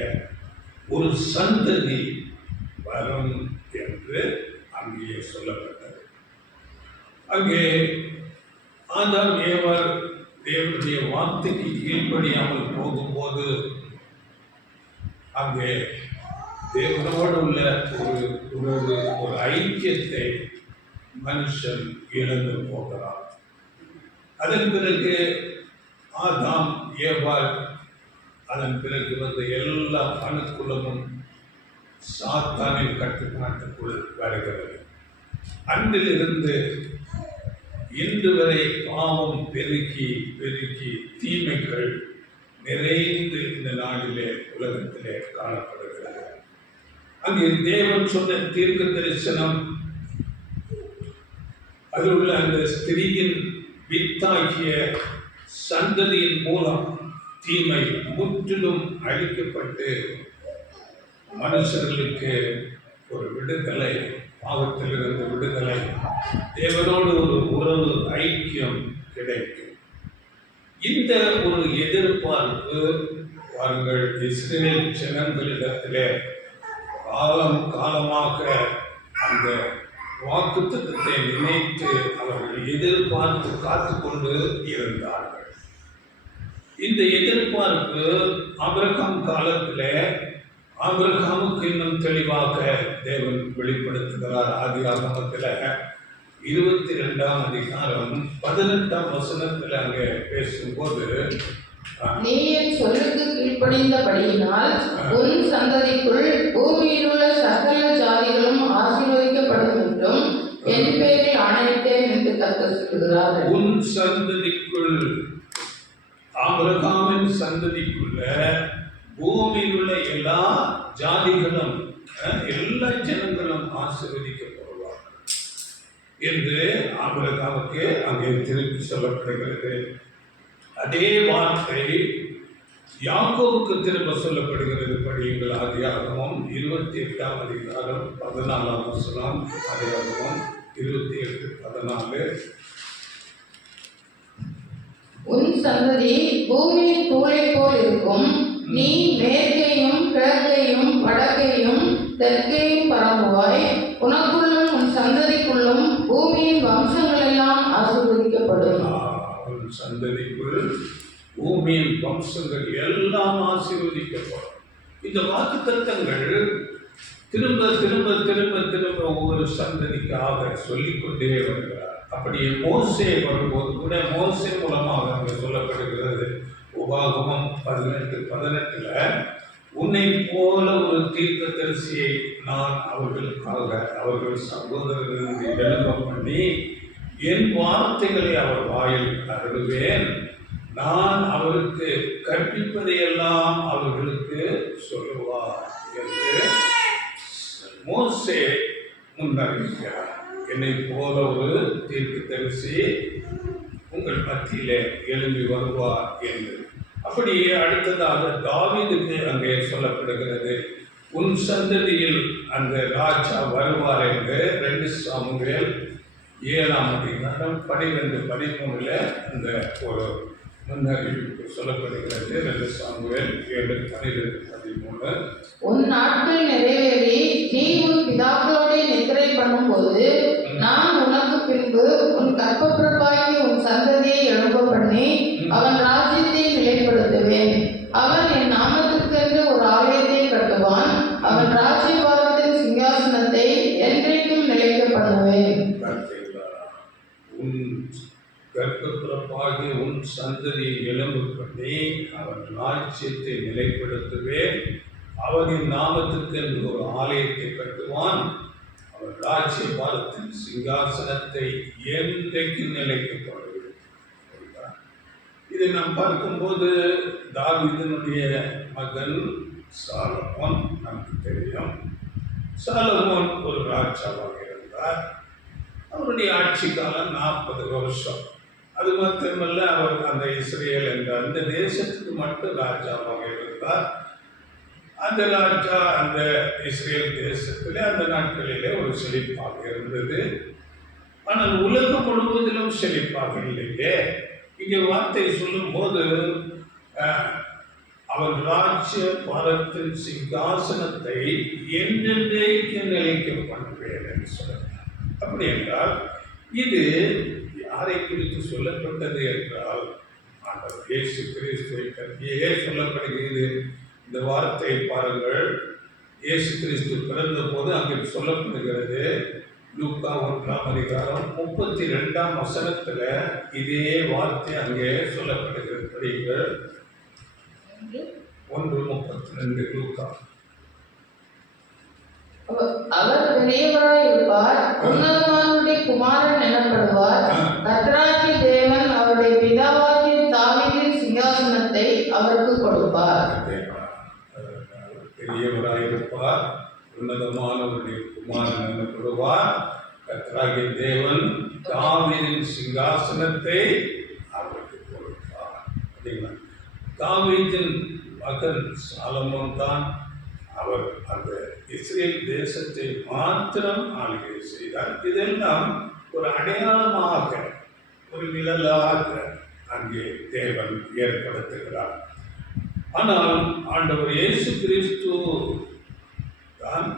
ஒரு சந்ததி வரும் என்று அங்கே சொல்லப்பட்டது. அங்கே ஆதாம் ஏவாள் தேவனுடைய வார்த்தைக்கு கீழ்ப்படியாமல் போகும்போது அங்கே தேவனோடு உள்ள ஒரு ஐக்கியத்தை மனுஷன் இழந்து போகிறான். அதன் பிறகு ஆதாம் ஏவாள், அதன் பிறகு வந்த எல்லா அணுக்குலமும் சாத்தானின் கட்டுப்பாட்டுக்குள் வருகிறது. அன்றிலிருந்து இன்று வரை பாவம் பெருக்கி பெருக்கி தீமைகள் நிறைந்து இந்த நாளிலே உலகத்திலே காணப்படுகிறது. அங்கே தேவன் சொன்ன தீர்க்க தரிசனம், அதில் உள்ள அந்த ஸ்திரீயின் வித்தாகிய சந்ததியின் மூலம் தீமை முற்றிலும் அழிக்கப்பட்டு மனுஷர்களுக்கு ஒரு விடுதலை, பாவத்திலிருந்து விடுதலை, தேவனோடு ஒரு உறவு ஐக்கியம் கிடைக்கும். இந்த ஒரு எதிர்பார்ப்பு அவர்கள் இஸ்ரேல் ஜனங்களிடத்திலே காலம் காலமாக அந்த வாக்குத்தத்தத்தை நினைத்து அவர்கள் எதிர்பார்த்து காத்து கொண்டு இருந்தார்கள். இந்த எதிர்பார்ப்பு ஆபிரகாம் காலத்தில் ஆபிரகாமுக்கு இன்னும் தெளிவாக தேவன் வெளிப்படுத்துகிறார். ஆதியாகமத்தில் 22ஆம் அதிகாரம் 18ஆம் வசனத்தில் அங்கே பேசும்போது, நீ என் சொல்லுக்கு கீழ்ப்படிந்தபடியினால் உன் சந்ததிக்குள் பூமியில் உள்ள சகல ஜாதிகளும் ஆசீர்வதிக்கப்படும் என்றும் என் பேரில் ஆணையிட்டேன் என்று கர்த்தர் சொல்கிறார். உன் சந்ததிக்குள், ஆபிரகாமின் சந்ததிக்குள்ள பூமியில் உள்ள எல்லா ஜாதிகளும் எல்லா ஜனங்களும் ஆசீர்வதிக்கப்படுவார்கள் என்று ஆபிரகாமுக்கு அங்கே திருப்பி சொல்லப்படுகிறது. அதே வார்த்தை யாக்கோபுக்கு திரும்ப சொல்லப்படுகிறது. படியுங்கள். ஆதியாகமம் 28ஆம் அதிகாரம் 14ஆம் வசனம். ஆதியாகமம் 28:14. உன் சந்ததி பூமியின் தூளைப் போல் இருக்கும். நீ மேற்கையும் கிழக்கையும் வடக்கையும் தெற்கையும் பரம்புவாய். உனக்குள்ளும் உன் சந்ததிக்குள்ளும் பூமியின் வம்சங்கள் எல்லாம் ஆசீர்வதிக்கப்படும். உன் சந்ததிக்குள் பூமியின் வம்சங்கள் எல்லாம் ஆசீர்வதிக்கப்படும். இந்த வாக்குத்தத்தங்கள் திரும்ப திரும்ப திரும்ப திரும்ப ஒவ்வொரு சந்ததிக்காக சொல்லிக்கொண்டே வருகிறார். அப்படியே மோசே வரும்போது கூட மோசே மூலமாக அங்கே சொல்லப்படுகிறது. உபாகமம் 18:18 உன்னை போல ஒரு தீர்க்கதரிசியை நான் அவர்களுக்காக அவர்கள் சகோதரர்களுக்கு எழுத பண்ணி என் வார்த்தைகளை அவர் வாயில் அருளுவேன். நான் அவருக்கு கற்பிப்பதையெல்லாம் அவர்களுக்கு சொல்லுவார் என்று மோசே முன்னறிவிக்கிறார். என்னை போல ஒரு தீர்க்கதரிசி உங்கள் மத்தியிலே எழும்பி வருவார் என்று. அப்படியே அடுத்ததாக தாவீதுக்கு அங்கே சொல்லப்படுகிறது. உன் சந்ததியில் அந்த ராஜா வருவார் என்று 2 சாமுவேல் 7:12-13 அந்த ஒரு முன்னறிவிப்பு சொல்லப்படுகிறது. 2 சாமுவேல் 7:12-13 உன் நாட்கள் நிறைவேறி நீ உன் பிதாக்களோட நித்திரை பண்ணும்போது நான் உனக்கு பின்பு உன் கர்ப்பப்பிரபாகி உன் சந்ததியை எழும்ப பண்ணி அவன் ராஜ்யத்தை நிலைப்படுத்துவேன். அவன் என் நாமத்திற்கென்று ஒரு ஆலயத்தை கட்டுவான். அவன் ராஜ்யபாரத்தின் சிங்காசனத்தை என்றைக்கும் நிலைக்க பண்ணுவேன். உன் கர்ப்பப்பிரபாகி உன் சந்ததியை எழும்ப பண்ணி அவன் ராஜ்யத்தை நிலைப்படுத்துவேன். அவனின் நாமத்திற்கென்று ஒரு ஆலயத்தை கட்டுவான். அவன் ராஜ்ய பாரத்தின் சிங்காசனத்தை என்றைக்கு நிலைக்கப்படுவேன். இதை நாம் பார்க்கும்போது தாவீதினுடைய மகன் சாலமோன் நமக்கு தெரியும். சாலமோன் ஒரு ராஜாவாக இருந்தார். அவருடைய ஆட்சி காலம் 40 வருஷம். அது மாத்திரமல்ல, அவர் அந்த இஸ்ரேல் என்ற அந்த தேசத்துக்கு மட்டும் ராஜாவாக இருந்தார். அந்த ராஜா அந்த இஸ்ரேல் தேசத்திலே அந்த நாட்களிலே ஒரு செழிப்பாக இருந்தது. ஆனால் உலகம் முழுவதிலும் செழிப்பாக இல்லையே. இங்கே வார்த்தை சொல்லும் போது அவர் ராஜ்ய பாரத்தின் சிங்காசனத்தை என்றென்றைக்கு நிலைக்க பண்ணுவேன் என்று சொல்கிறார். அப்படி என்றால் இது யாரை குறித்து சொல்லப்பட்டது என்றால் ஆண்டவர் இயேசு கிறிஸ்துவை பற்றியே சொல்லப்படுகிறது. இந்த வார்த்தை பாருங்கள், இயேசு கிறிஸ்து பிறந்த போது அங்கே சொல்லப்படுகிறது. லூக்கா 1:32 இதே வார்த்தை அங்கே சொல்லப்படுகிறது. படிங்கள் 1:32 லூக்கா. அவர் பெரியவராய் இருப்பார், உன்னதமானவருடைய குமாரன் எனப்படுவார். கர்த்தராகிய தேவன் அவருடைய பிதாவாகிய தாவீதின் சிங்காசனத்தை அவருக்கு கொடுப்பார். பெரியவராய் இருப்பார், உன்னதமானவருடைய குமாரன் எனப்படுவார். கர்த்தராகிய தேவன் தாவீதின் சிங்காசனத்தை அவருக்கு கொடுப்பார். அப்படிங்களா? தாவீதின் மகன் சாலமோன் தான். அவர் அந்த இஸ்ரேல் தேசத்தை மாத்திரம் ஆளுகை செய்தார். இதெல்லாம் ஒரு அடையாளமாக, ஒரு நிழலாக அங்கே தேவன் ஏற்படுத்துகிறார். ஆனால் ஆண்டவர் இயேசு கிறிஸ்து தான்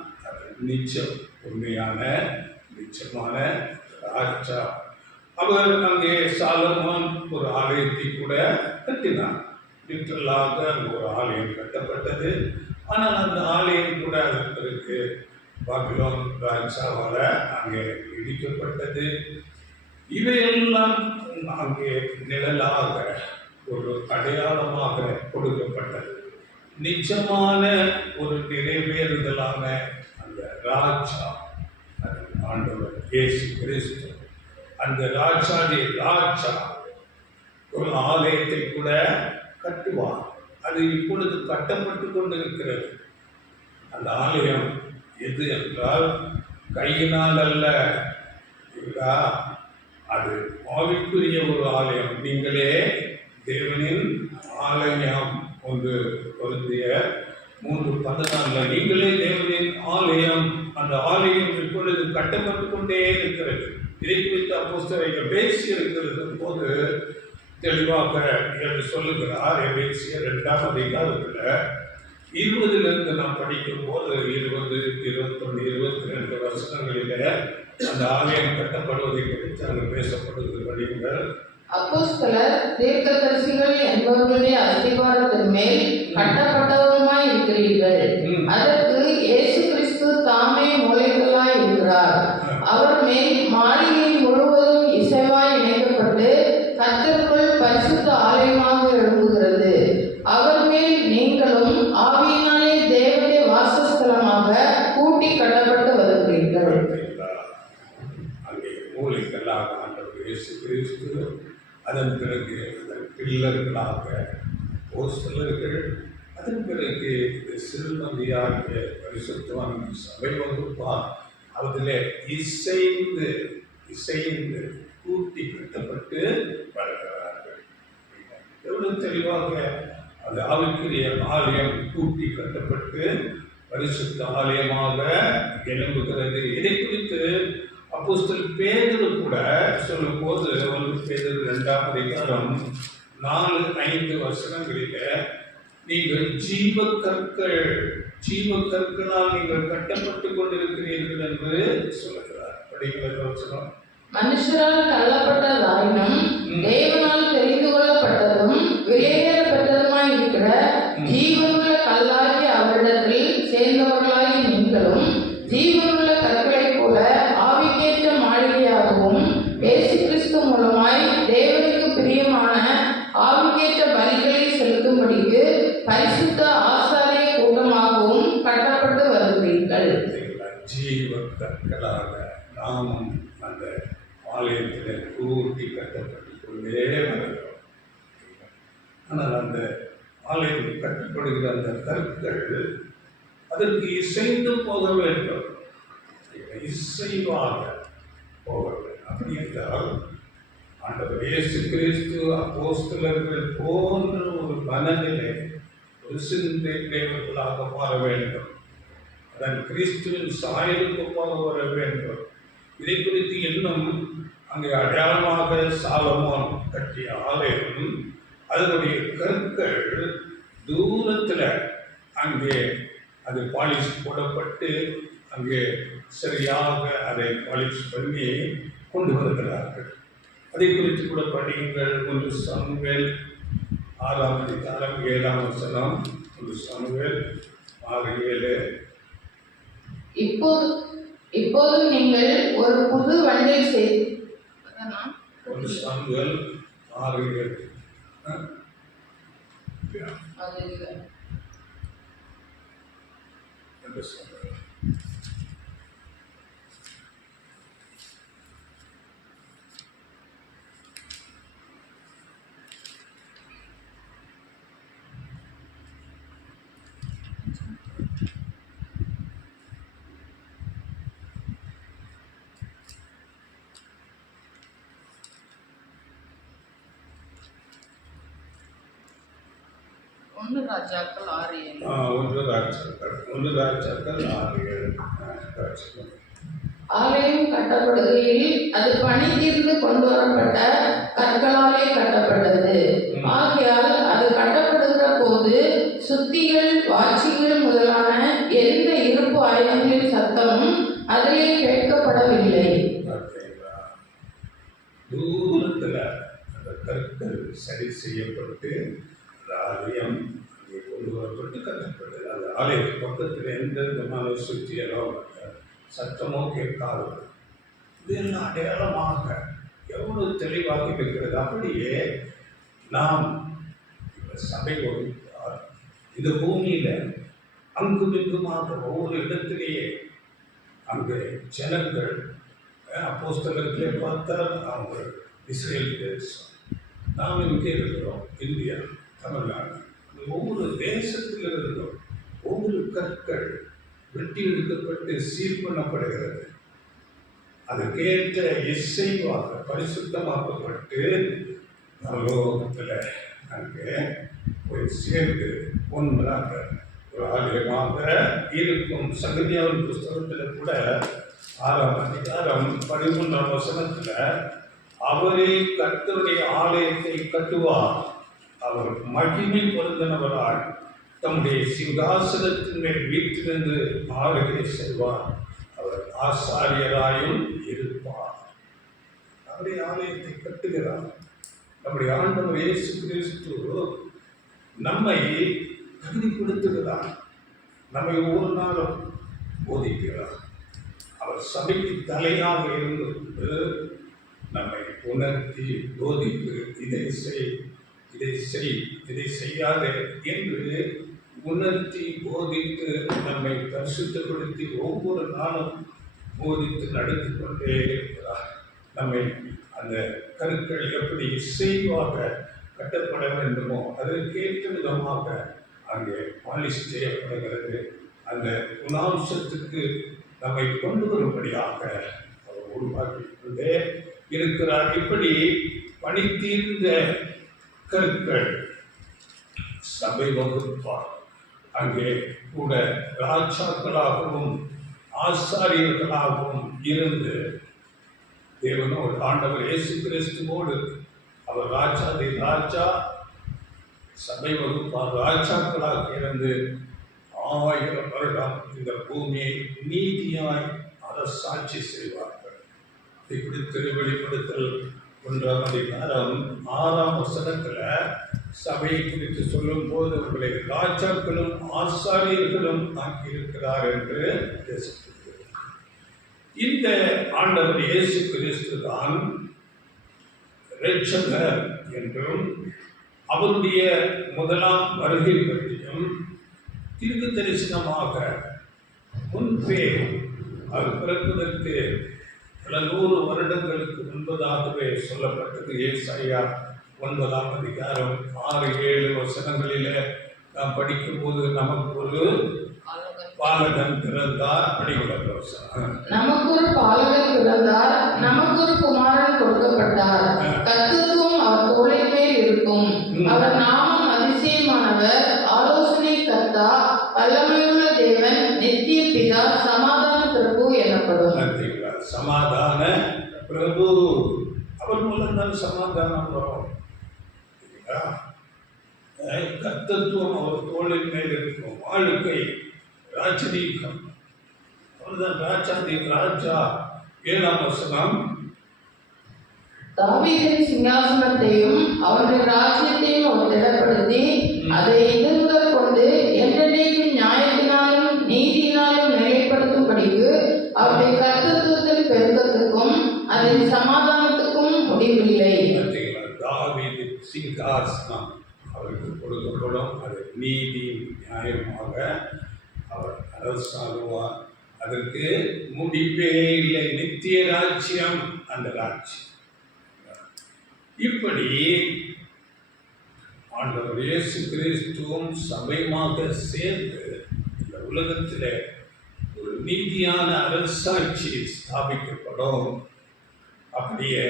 நிச்சயம் உண்மையான நிச்சயமான ராஜா. அவர் அங்கே சாலமோன் ஒரு ஆலயத்தை கூட கட்டினார். லிட்டரலாக ஒரு ஆலயம் கட்டப்பட்டது. ஆனால் அந்த ஆலயம் கூட அதற்கு பாபிலோன் ராஜாவால் அங்கே இடிக்கப்பட்டது. இவையெல்லாம் அங்கே நிழலாக ஒரு அடையாளமாக கொடுக்கப்பட்டது. நிச்சயமான ஒரு நிறைவேறுதலான அந்த ராஜா ஆண்டவர் இயேசு கிறிஸ்து. அந்த ராஜா ஒரு ஆலயத்தை கூட கட்டுவார். அது இப்பொழுது கட்டப்பட்டு கொண்டிருக்கிறது. அந்த ஆலயம் எது என்றால் கையினால் அல்ல, அது ஆவிக்குரிய ஒரு ஆலயம். நீங்களே தேவனின் ஆலயம் ஒன்று பொருந்திய 3:14 நீங்களே தேவனின் ஆலயம். அந்த ஆலயம் இப்பொழுது கட்டப்பட்டு கொண்டே இருக்கிறது. இதை குறித்து அப்போஸ்தலர்கள் பேசி இருக்கிறது போது தெளிவாக என்று சொல்லுகிறார். எபேசியர் 2ஆம் அதிகாரத்தில் 20 நாம் படிக்கும் போது 20, 21, 22 வசனங்களிலே அந்த ஆலயம் கட்டப்படுவதை குறித்து அங்கு பேசப்படுகிற வழிகள். அப்போஸ்தலர் தீர்க்கதரிசிகள் என்பவர்களுடைய அஸ்திபாரத்தின் மேல் கட்டப்பட்டவருமாய் இருக்கிறீர்கள். அதற்கு இயேசு கிறிஸ்து தாமே மூலைகளாய் இருக்கிறார். அவர் மேல் மாளிகை முழுவதும் இசைவாய் இணைக்கப்பட்டு கர்த்தருக்குள் பரிசுத்த ஆலயமாக எழும்புகிறது. அவர் மேல் நீங்களும் ஆவியினாலே தேவனுடைய வாசஸ்தலமாக கூட்டி கட்டப்பட்டு வருகிறீர்கள். அங்கே மூலைகளாக ஆண்டவர் இயேசு கிறிஸ்து, அதன் பிறகு அதன் பில்லர்களாக அப்போஸ்தலர்கள், அதன் பிறகு இந்த சிறுமதியாகிய பரிசுத்தவான் சபை வகுப்பார் அதில் இசைந்து கூட்டி கட்டப்பட்டு வருகிறார்கள். எவ்வளவு தெளிவாக அது ஆவிக்குரிய ஆலயம் கூட்டி கட்டப்பட்டு பரிசுத்த ஆலயமாக எழும்புகிறது. இதை குறித்து அப்போஸ்தலர் பேதுரு கூட சொல்லும் போது 1 பேதுரு 2ஆம் அதிகாரம் 4-5 வசனங்களில் நீங்கள் ஜீவ கற்களால் நீங்கள் கட்டப்பட்டு கொண்டிருக்கிறீர்கள் என்று சொல்லுகிறார். படிக்கிற வசனம். மனுஷரால் தள்ளப்பட்டதாயினும் தேவனால் தெரிந்து கொள்ளப்பட்டதும் விலையேறப்பட்டதுமாய் இருக்கிற ஜீவனுள்ள கல்லாகி அவரிடத்தில் சேர்ந்தவர்களாகி நீங்களும் ஜீவனுள்ள கற்களைப் போல ஆவிக்கேற்ற மாளிகையாகவும் இயேசு கிறிஸ்து மூலமாய் தேவனுக்கு பிரியமான ஆவிக்கேற்ற பலிகளை செலுத்தும்படிக்கு பரிசுத்த ஆசாரிய கூட்டமாகவும் கட்டப்பட்டு வருகிறீர்கள். ஜீவ கற்களாக நாமும் அந்த ஆலயத்தில் கூட்டி கட்டப்பட்டு கொண்டே வருகிறோம். ஆனால் அந்த ஆலயம் கட்டப்படுகிற அந்த கற்கள் அதற்கு இசைந்து போக வேண்டும், இசைவாக போக வேண்டும். அப்படி என்றால் ஆண்டவர் இயேசு கிறிஸ்து அப்போஸ்தலர்கள் போன்ற ஒரு மனநிலை, ஒரு சிந்தைகளாக மாற வேண்டும். அதன் கிறிஸ்துவின் சாயலுக்கு போக வர வேண்டும். இதை குறித்து இன்னும் அங்கே அடையாளமாக சாலமோன் கட்டிய ஆலயம், அதனுடைய கற்கள் தூரத்தில் அங்கே அது பாலிஷ் போடப்பட்டு அங்கே சரியாக அதை பாலிஷ் பண்ணி கொண்டு வருகிறார்கள். அதை குறித்து கூட படியுங்கள். 1 சாமுவேல் 6ஆம் அதிகாரம் 7ஆம் வசனம். 1 சாமுவேல் 6:7. இப்போது நீங்கள் ஒரு புது வண்டை செய்து 1 சாமுவேல் 6:7. ஒன்று ராஜாக்கள் 6:7. 1 ராஜாக்கள் 6:7. ஆலயம் கட்டப்படுகையில் அது பணி தீர்ந்து கொண்டு வரப்பட்ட கற்களாலே கட்டப்பட்டது. ஆகையால் அது கட்டப்படுகிற போது சுத்திகள், வாட்சிகள் முதலான எந்த இருப்பு ஆயுதங்களின் சத்தமும் அதிலே கேட்கப்படவில்லை. தூரத்தில் அந்த கற்கள் சரி செய்யப்பட்டு அந்த ஆலயம் அங்கே கொண்டு வரப்பட்டு கட்டப்பட்டது. அந்த ஆலயத்துக்கு பக்கத்தில் எந்த விதமான சுத்தியலோ சத்தமோ கேட்காது. இதெல்லாம் அடையாளமாக எவ்வளவு தெளிவாக இருக்கிறது. அப்படியே நாம் சபை ஒழுங்கால் இந்த பூமியில் அங்கும் இங்குமாக ஒவ்வொரு இடத்திலேயே அங்கே ஜனங்கள் அப்போஸ்தலர்களே பார்த்தால் அவங்க இஸ்ரேல் தேசம், நாம் இங்கே இருக்கிறோம் இந்தியா, தமிழ்நாடு, ஒவ்வொரு தேசத்தில் இருக்கிறோம். ஒவ்வொரு கற்கள் வெட்டி எடுக்கப்பட்டு சீர் பண்ணப்படுகிறது. அதுக்கேற்ற இசைவாக பரிசுத்தமாக்கப்பட்டு லோகத்தில் அங்கே போய் சேர்ந்து ஒன்றாக ஒரு ஆலயமாக இருக்கும். சங்கதியாவின் புஸ்தகத்தில் கூட 6ஆம் அதிகாரம் 13ஆம் வசனத்தில் அவரே கர்த்தருடைய ஆலயத்தை கட்டுவார். அவர் மகிமை பொருந்தினவராய் தம்முடைய சிங்காசனத்தின் மேல் வீட்டிலிருந்து ஆளுகை செல்வார். அவர் ஆசாரியராயும் இருப்பார். அவருடைய ஆலயத்தை கட்டுகிறார். நம்முடைய ஆண்டவர் இயேசு கிறிஸ்து நம்மை தகுதிப்படுத்துகிறார். நம்மை ஒவ்வொரு நாளும் போதிக்கிறார். அவர் சபைக்கு தலையாக இருந்து கொண்டு நம்மை உணர்த்தி போதித்து இதை செய் இதை செய்யாத என்று உணர்த்தி போதித்து நம்மை பரிசுத்தப்படுத்தி ஒவ்வொரு நாளும் போதித்து நடத்தி கொண்டே இருக்கிறார். நம்மை அந்த கருக்கள் எப்படி இசைவாக கட்டப்பட வேண்டுமோ அதற்கேற்ற விதமாக அங்கே பாலிஷ் செய்யப்படுகிறது. அந்த குணாம்சத்துக்கு நம்மை கொண்டு வரும்படியாக அவர் உருவாக்கி கொண்டே இருக்கிறார். இப்படி பணித்தீர்ந்த கருக்கள் சபை வகுப்பார். அங்கே கூட ராஜாக்களாகவும் ஆசாரியர்களாகவும் இருந்து தேவனோடு ஆண்டவர் இயேசு கிறிஸ்துவோடு அவர் ராஜாதி ராஜா சபை வகுப்பார் ராஜாக்களாக இருந்து 1000 வருடம் இந்த பூமியை நீதியாய் அரசாட்சி செய்வார்கள். இப்படி திருவெளிப்படுத்தல் 1ஆம் அதிகாரம் 6ஆம் வசனத்துல சபையை குறித்து சொல்லும் போது உங்களை ராஜாக்களும் ஆசாரியர்களும் ஆக்கியிருக்கிறார் என்று பேசுகிறது. இந்த ஆண்டவர் இயேசு கிறிஸ்து தான் இரட்சகர் என்றும் அவருடைய முதலாம் வருகை பற்றியும் தீர்க்க தரிசனமாக முன்பே அவர் பிறப்பதற்கு பல 100 வருடங்களுக்கு முன்பதாகவே சொல்லப்பட்டது. ஏசாயா 9ஆம் அதிகாரம் 6-7 வசனங்களிலே நாம் படிக்கும்போது நமக்கு ஒரு பாலகன் பிறந்தார். நமக்கு ஒரு பாலகன் பிறந்தார், நமக்கு ஒரு குமாரன் கொடுக்கப்பட்டார். கர்த்தத்துவம் அவர் தோளின் மேல் இருக்கும். அவர் நாமம் அதிசயமானவர், ஆலோசனை கர்த்தா, வல்லமையுள்ள தேவன், நித்திய பிதா, சமாதான பிரபு எனப்படும். சமாதான பிரபு. அவர் மூலம்தான் சமாதானம் வரும். கர்த்தத்துவம் அவர் தோளின் மேல் இருக்கும். வாழ்க்கை ராஜரீகம். அவர்தான் ராஜாதி ராஜா. 7ஆம் வசனம், தாவீதின் சிங்காசனத்தையும் அவருடைய ராஜ்யத்தையும் அவர் திடப்படுத்தி அதை இதுமுதல் கொண்டு என்றென்றைக்கும் நியாயத்தினாலும் நீதியினாலும் நிலைப்படுத்தும்படிக்கு அவருடைய கர்த்தத்துவத்தின் பெருக்கத்துக்கும் அதன் சமாதானத்துக்கும் முடிவில்லை. தாவீது சிங்காசனம் அவருக்கு கொடுக்கப்படும். அது நீதி நியாயமாக அவர் அரசாகுவார். அதற்கு முடிவே இல்லை. நித்திய ராஜ்யம் அந்த ராஜ்யம். இப்படி ஆண்டவர் இயேசு கிறிஸ்துவும் சபையுமாக சேர்ந்து இந்த உலகத்திலே ஒரு நீதியான அரசாட்சி ஸ்தாபிக்கப்படும். அப்படியே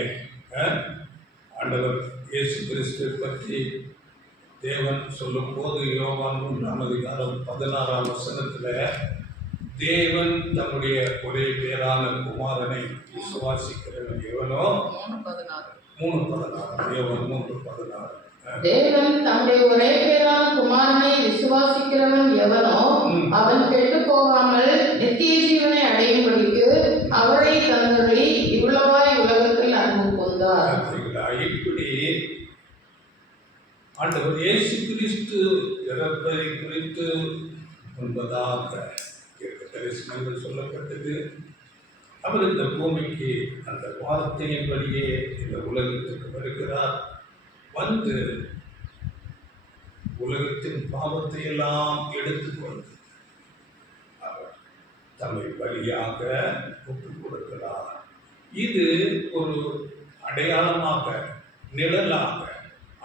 ஆண்டவர் இயேசு கிறிஸ்து பற்றி தேவன் சொல்லும் போது யோவான் 3ஆம் அதிகாரம் 16ஆம் வசனத்துல தேவன் தம்முடைய ஒரே பேரான குமாரனை விசுவாசிக்கிறவன் எவனோ 3:16 யோவான் 3:16 தேவன் தம்முடைய ஒரே பேரான குமாரனை விசுவாசிக்கிறவன் எவனோ அவன் கெட்டு போகாமல் நித்திய ஜீவனை அடையும்படிக்கு அவரை தந்தருளி இவ்வளவாய் உலகத்தில் அன்பு கொண்டார். இப்படி ஆண்டவர் இயேசு கிறிஸ்து இறப்பதை குறித்து முன்பதாக தரிசனங்கள் சொல்லப்பட்டது. அவர் இந்த பூமிக்கு அந்த வார்த்தையின்படியே இந்த உலகத்துக்கு வருகிறார். வந்து உலகத்தின் பாவத்தை எல்லாம் எடுத்துக்கொண்டு அவர் தம்மை பலியாக ஒப்புக் கொடுக்கிறார். இது ஒரு அடையாளமாக, நிழலாக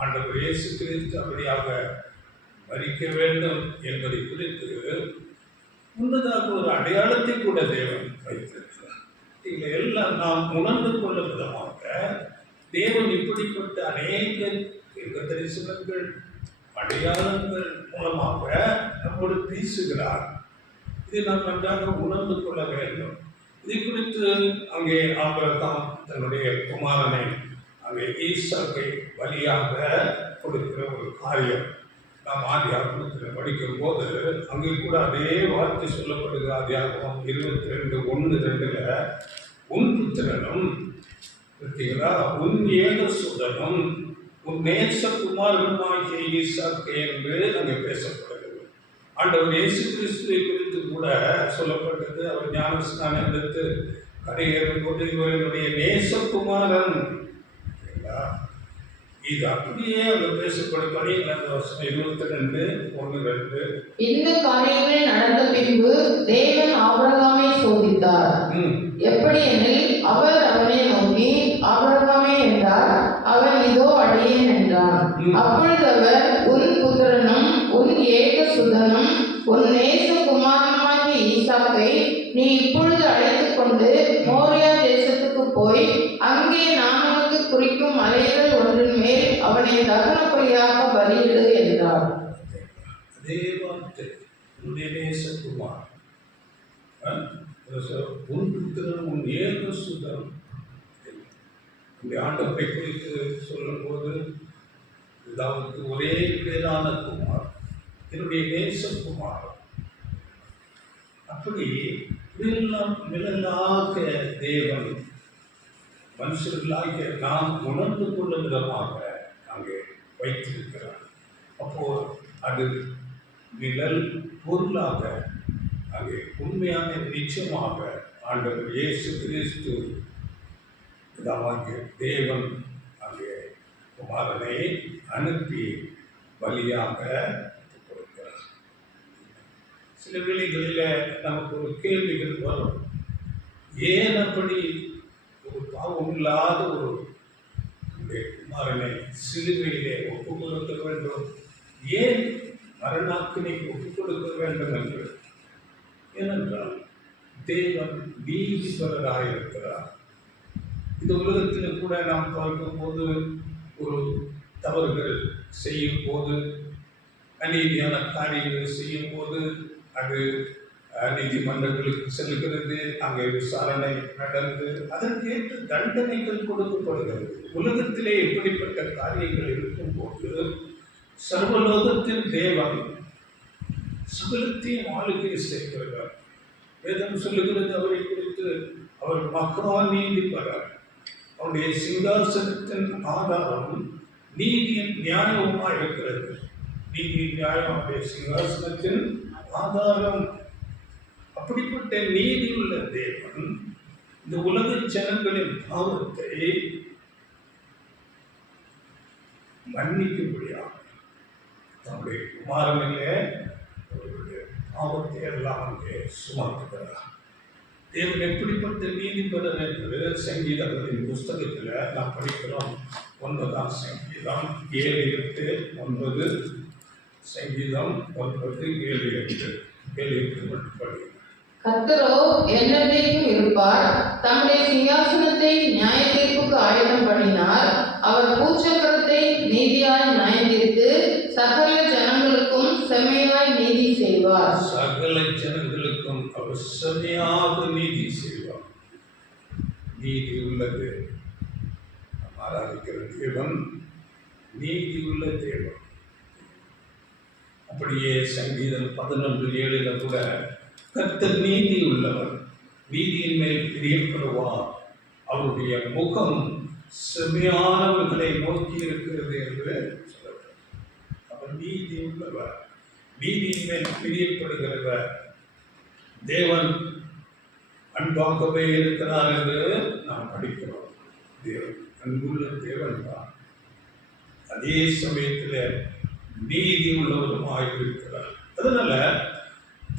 ஆண்டவர் இயேசு கிறிஸ்து அப்படியாக மரிக்க வேண்டும் என்பதை குறித்து முன்னதாக ஒரு அடையாளத்தை கூட தேவன் வைத்திருக்கிறார். இதை எல்லாம் நாம் உணர்ந்து கொள்ள விதமாக தேவன் இப்படிப்பட்ட அநேக தரிசனங்கள் அடையாளங்கள் மூலமாக நம்மோடு பேசுகிறார். இதை நாம் நன்றாக உணர்ந்து கொள்ள வேண்டும். இதை குறித்து அங்கே ஆபிரகாம் தன்னுடைய குமாரனை அங்கே ஈசாக்கை பலியாக கொடுக்கிற ஒரு காரியம். நாம் ஆதியாகமத்தில் படிக்கும் போது அங்கே கூட அதே வார்த்தை சொல்லப்படுகிற ஆதியாகமம் 22:1-2 உன் புத்திரனும் பார்த்தீங்களா, உன் ஏகசுதனும் உன் நேசகுமாரனுமாகிய ஈசாக்கு என்று அங்கே பேசப்படுகிறது. ஆண்டவர் இயேசு கிறிஸ்துவை குறித்து கூட சொல்லப்பட்டது. அவர் ஞானஸ்நானம் எடுத்து கரையேறும் போது இவருடைய நேசகுமாரன். இது அப்படியே அங்கே பேசப்படும். 22:1-2 இந்த காரியங்கள் நடந்த பின்பு தேவன் ஆபிரகாமை சோதித்தார். எப்படி எனில் அவர் அவனை நோக்கி, ஆபிரகாமே என்றார். அவன் இதோ அடியேன் என்றான். அப்பொழுது அவர், உன் புத்திரனும் உன் ஏகசுதனும் உன் நேசகுமாரனுமாகிய ஈசாக்கை நீ இப்பொழுது அழைத்துக் கொண்டு மோரியா தேசத்துக்கு போய் அங்கே நான் உனக்கு குறிக்கும் மலைகள் ஒன்றின் மேல் அவனை தகன பலியாக பலியிடு என்றார். அதே வார்த்தை, உன்னுடைய நேசகுமார், உன் புத்திரன் உன் ஏகசுதன். ஆண்டவரை குறித்து சொல்லும் போது அதாவது ஒரே பேரான குமார், என்னுடைய நேசகுமார். அப்படி நிழலாக தேவன் மனுஷர்களாகிய நாம் உணர்ந்து கொள்ளும் விதமாக அங்கே வைத்திருக்கிறார். அப்போ அது நிழல் பொருளாக அங்கே உண்மையான நிச்சயமாக ஆண்டவர் இயேசு கிறிஸ்து தேவன் அங்கே குமாரனை அனுப்பி பலியாக கொடுக்கிறார். சில வேளைகளில் நமக்கு ஒரு கேள்விகள் வரும். ஏன் அப்படி ஒரு பாவம் இல்லாத ஒரு குமாரனை சிலுவையிலே ஒப்புக் கொடுக்க வேண்டும்? ஏன் மரணாக்கினை ஒப்புக் கொடுக்க வேண்டும் என்று? ஏனென்றால் தேவன் நீதிபரராயிருக்கிறார். இந்த உலகத்தில் கூட நாம் பார்க்கும் போது ஒரு தவறுகள் செய்யும் போது, அநீதியான காரியங்கள் செய்யும் போது அது நீதிமன்றங்களுக்கு செல்கிறது. அங்கே விசாரணை நடந்து அதற்கேற்ற தண்டனைகள் கொடுக்கப்படுகிறது. உலகத்திலே எப்படிப்பட்ட காரியங்கள் இருக்கும்போது சர்வலோகத்தின் தேவன் சகலத்தையும் ஆளுகை செய்கிறார். வேதம் சொல்லுகிறது அவரை குறித்து, அவர் மகா நீதிபரர். அவருடைய சிங்காசனத்தின் ஆதாரம் நீதியின் நியாயமாக இருக்கிறது. நீதி நியாயம் அவருடைய சிங்காசனத்தின் ஆதாரம். அப்படிப்பட்ட நீதி உள்ள தேவன் இந்த உலக ஜனங்களின் பாவத்தை மன்னிக்கும்படியாக தன்னுடைய குமாரனிலே அவருடைய பாவத்தை எல்லாம் அங்கே சுமத்துகிறார். தேவன் எப்படிப்பட்ட நீதிபரர் என்று சங்கீதத்தின் புஸ்தகத்தில் நாம் படிக்கிறோம். 9ஆம் சங்கீதம் 7-8 சங்கீதம் 9:7-8 படி. கர்த்தரோ என்னென்றைக்கும் இருப்பார். தம்முடைய சிங்காசனத்தை நியாய தீர்ப்புக்கு ஆயத்தம் பண்ணினார். அவர் பூச்சக்கரத்தை நீதியாய் நியாயந்தீர்த்து சகல ஜனங்களுக்கும் செம்மையாய் நீதி செய்வார். சகல ஜனங்களுக்கும் அவர் செம்மையாக நீதி செய்வார். நீதி உள்ளது. ஆராதிக்கிற தேவன் நீதி உள்ள தேவன். அப்படியே சங்கீதம் 11:7 கூட கர்த்தர் நீதி உள்ளவர், நீதியின் மேல் பிரியப்படுவார், அவருடைய முகம் செம்மையானவர்களை நோக்கி இருக்கிறது என்று சொல்லப்படும். அவர் நீதி உள்ளவர், நீதியின் மேல் பிரியப்படுகிறவர். தேவன் அன்பாகவே இருக்கிறார் என்று நாம் படிக்கிறோம். தேவன் அன்புள்ள தேவன் தான். அதே சமயத்தில் நீதி உள்ளவருமாக இருக்கிறார். அதனால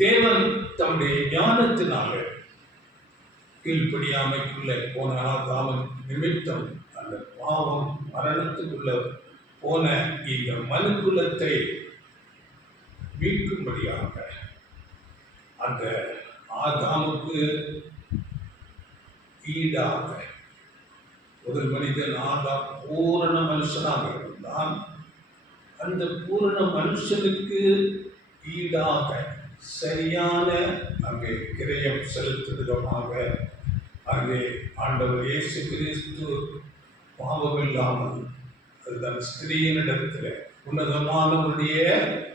தேவன் தம்முடைய ஞானத்தினால கீழ்ப்படியாமைக்குள்ள போன ஆதாம் நிமித்தம் அந்த பாவம் மரணத்துக்குள்ள போன இந்த மனுக்குலத்தை மீட்கும்படியாக அந்த ஆதாமுக்கு ஈடாக முதல் மனிதன் ஆதாம் பூரண மனுஷனாக இருந்தான். அந்த பூரண மனுஷனுக்கு ஈடாக சரியான அங்கே கிரயம் செலுத்தும் விதமாக அங்கே ஆண்டவர் இயேசு கிறிஸ்து பாவம் இல்லாமல் அதுதான் ஸ்திரீனிடத்தில் உன்னதமானவருடைய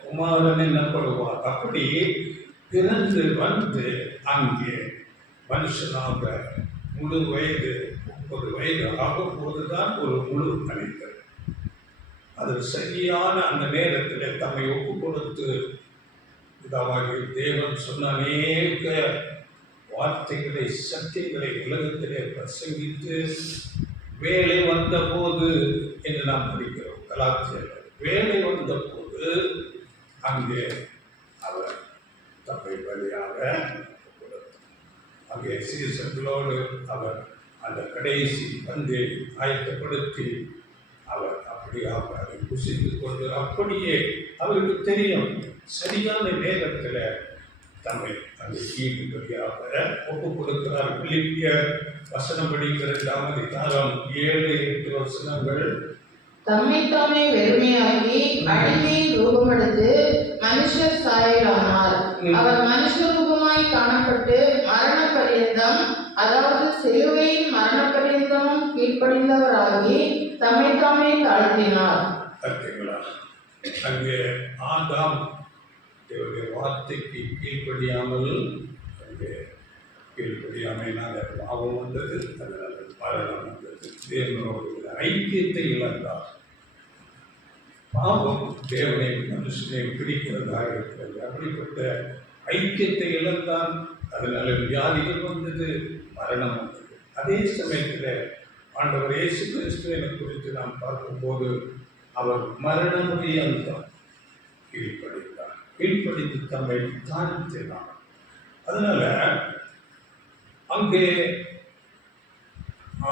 குமாரன் என்னப்படுவார். அப்படி பிறந்து வந்து அங்கே மனுஷனாக முழு வயது 30 வயது ஆகும் போதுதான் ஒரு முழு மனிதர். அது சரியான அந்த நேரத்தில் தம்மை ஒப்பு கொடுத்து பிதாவாகிய தேவன் சொன்ன அநேக வார்த்தைகளை சத்தியங்களை உலகத்திலே பிரசங்கித்து வேலை வந்த போது என்று நாம் படிக்கிறோம். கலாச்சார வேலை வந்த போது அங்கே அவர் தம்மை வழியாக அங்கே சீசர்களோடு அவர் அந்த கடைசி பந்தை ஆயத்தப்படுத்தி அவர் அப்படியாக அதை புசித்து கொண்டு அப்படியே அவருக்கு தெரியும் சரியான நேரத்தில் தம்மை அந்த ஈடுபடியாக ஒப்பு கொடுக்கிறார். பிலிப்பியர் வசனம் படிக்கிற 7-8 வசனங்கள். தம்மைத்தாமே வெறுமையாகி அடிமையின் ரூபமெடுத்து மனுஷர் சாயலானார். அவர் மனுஷ ரூபமாய் காணப்பட்டு மரண பரியந்தம், அதாவது சிலுவையின் மரண பரியந்தமும் கீழ்ப்படிந்தவராகி தம்மைத்தாமே தாழ்த்தினார். பார்த்தீங்களா? அங்கே ஆதாம் தேவனுடைய வார்த்தைக்கு கீழ்ப்படியாமல் அங்கே கீழ்ப்படியாமையினால் பாவம் வந்தது, அதனால் மரணம் வந்தது. தேவனோடு ஐக்கியத்தை இழந்தார். பாவம் தேவனை மனுஷனை பிடிக்கிறதாக இருக்கிறது. அப்படிப்பட்ட ஐக்கியத்தை இழந்தான். அதனால வியாதிகள் வந்தது, மரணம் வந்தது. அதே சமயத்தில் ஆண்டவர் இயேசு கிறிஸ்துவை குறித்து நாம் பார்க்கும்போது அவர் மரண முடியாதான் கீழ்ப்படித்தார். கீழ்ப்படித்து தம்மை தாழ்த்தினார். அதனால அங்கே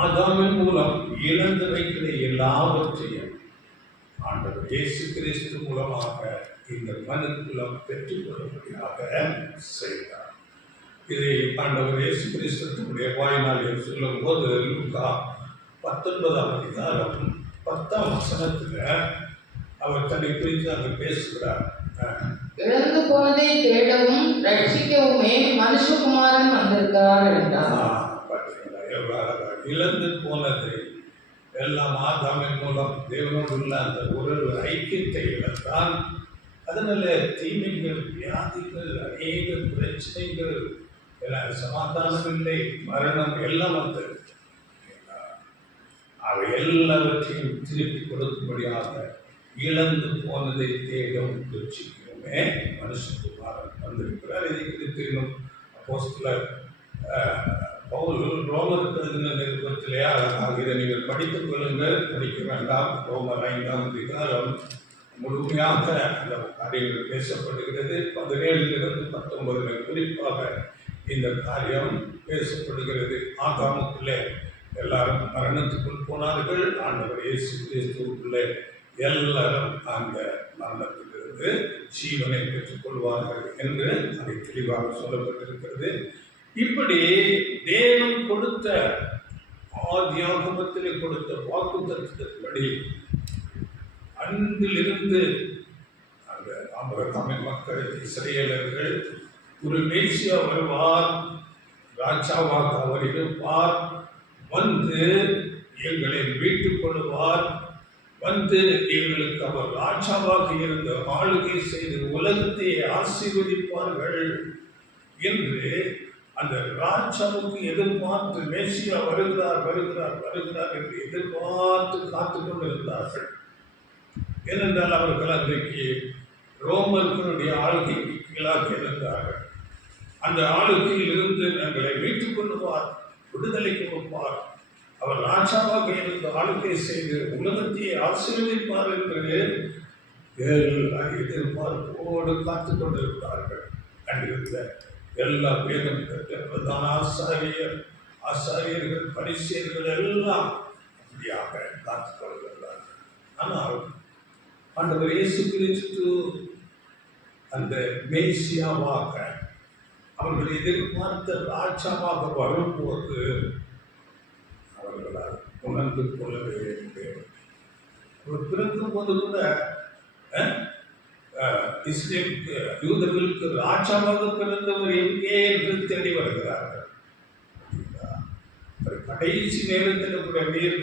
ஆதாமின் மூலம் இழந்து வைக்கிற எல்லாவற்றையும் ஆண்டவர் இயேசு கிறிஸ்து மூலமாக இந்த மனுக்குலம் பெற்றுக்கொள்ளும்படியாக செய்தார். இதை ஆண்டவர் இயேசு கிறிஸ்துடைய வாயினால் சொல்லும் போது லூக்கா 19ஆம் அதிகாரம் 10ஆம் வசனத்தில் அவர் தன்னை குறித்து அங்கு பேசுகிறார். இழந்து போனதை தேடவும் ரட்சிக்கவுமே மனுஷகுமாரன் வந்திருக்கிறார் என்றார். இழந்து போனதை எல்லாம் ஆதாமின் மூலம் தேவனோடு உள்ள அந்த ஒரு ஐக்கியத்தை இழந்தான். அதனால தீமைகள், வியாதிகள், அநேக பிரச்சனைகள், சமாதானம் இல்லை, மரணம் எல்லாம் வந்தது. அவை எல்லாவற்றையும் திருப்பி கொடுக்கும்படியாக இழந்து போனதை தேடும் முயற்சிக்கிறோமே மனுஷகுமாரன் வந்திருக்கிறார். இதை குறித்து இன்னும் அப்போஸ்தலர் பவுல் ரோமருக்கு எழுதின நிருபத்திலே இதை நீங்கள் படித்துக் கொள்ளுங்கள், படிக்க வேண்டாம். ரோமர் 5ஆம் அதிகாரம் முழுமையாக அந்த காரியங்கள் பேசப்படுகிறது. 17 - 19 குறிப்பாக இந்த காரியம் பேசப்படுகிறது. ஆதாமுக்குள்ளே எல்லாரும் மரணத்துக்குள் போனார்கள். ஆண்டவர் இயேசு கிறிஸ்துவுக்குள்ளே எல்லாரும் அந்த மரணத்திலிருந்து ஜீவனை பெற்றுக் கொள்வார்கள் என்று அதை தெளிவாக சொல்லப்பட்டிருக்கிறது. இப்படி தேவன் கொடுத்த ஆதியாகமத்திலே கொடுத்த வாக்குத்தத்தத்தின்படி அன்றிலிருந்து அந்த ஆபிரகாமின் மக்கள் இஸ்ரவேலர்கள் ஒரு மேசியா வருவார், ராஜாவாக அவர் இருப்பார், வந்து எங்களை மீட்டுக் கொள்வார், வந்து எங்களுக்கு அவர் ராஜாவாக இருந்த ஆளுகை செய்து உலகத்தை ஆசீர்வதிப்பார்கள் என்று அந்த ராஜாவுக்கு எதிர்பார்த்து மேசியா வருகிறார் வருகிறார் வருகிறார் என்று எதிர்பார்த்து காத்து கொண்டிருந்தார்கள். ஏனென்றால் அவர்கள் அன்றைக்கு ரோமர்களுடைய ஆளுகைக்கு கீழாக இருந்தார்கள். அந்த ஆளுகையில் இருந்து எங்களை மீட்டுக் கொள்வார், விடுதலை கொடுப்பார், அவர் ராஜாவாக இருந்து ஆளுகை செய்து உலகத்தையே ஆசீர்வதிப்பார் என்று எதிர்பார்ப்போடு காத்து கொண்டிருந்தார்கள். அங்கிருந்த எல்லா வேதம் கற்ற பிரதான ஆசாரியர்கள் பரிசேயர்கள் எல்லாம் அப்படியாக காத்துக் கொள்கிறார்கள். ஆனால் ஆண்டவர் இயேசு கிறிஸ்து அந்த மேசியாவாக அவர்கள் எதிர்பார்த்த ராஜாவாக வரும்போது அவர்களால் உணர்ந்து கொள்ளவே அவர் பிறக்கும் போது கூட இஸ்ரேலுக்கு யூதர்களுக்கு ராஜாவாக பிறந்தவர் எங்கே என்று தேடி வருகிறார்கள். கடைசி நேரத்தில் கூட நீர்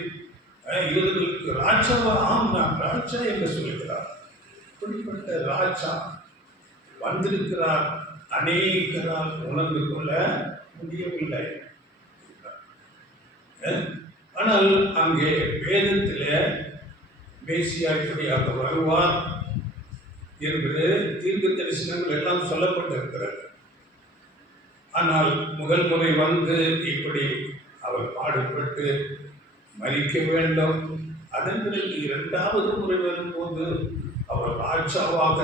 இவர்களுக்கு ராஜாவா? ஆம், நான் ராஜா என்று சொல்லுகிறார். இப்படிப்பட்ட ராஜா வந்திருக்கிறார், அநேகரால் உணர்ந்து கொள்ள முடியவில்லை. ஆனால் அங்கே வேதத்திலே மேசியா இப்படியாக வருவார் என்று தீர்க்க தரிசனங்கள் எல்லாம் சொல்லப்பட்டிருக்கிறது. ஆனால் முதல் முறை வந்து இப்படி அவர் பாடுபட்டு மரிக்க வேண்டும், அதன் பிறகு இரண்டாவது முறை வரும்போது அவர் ராஜாவாக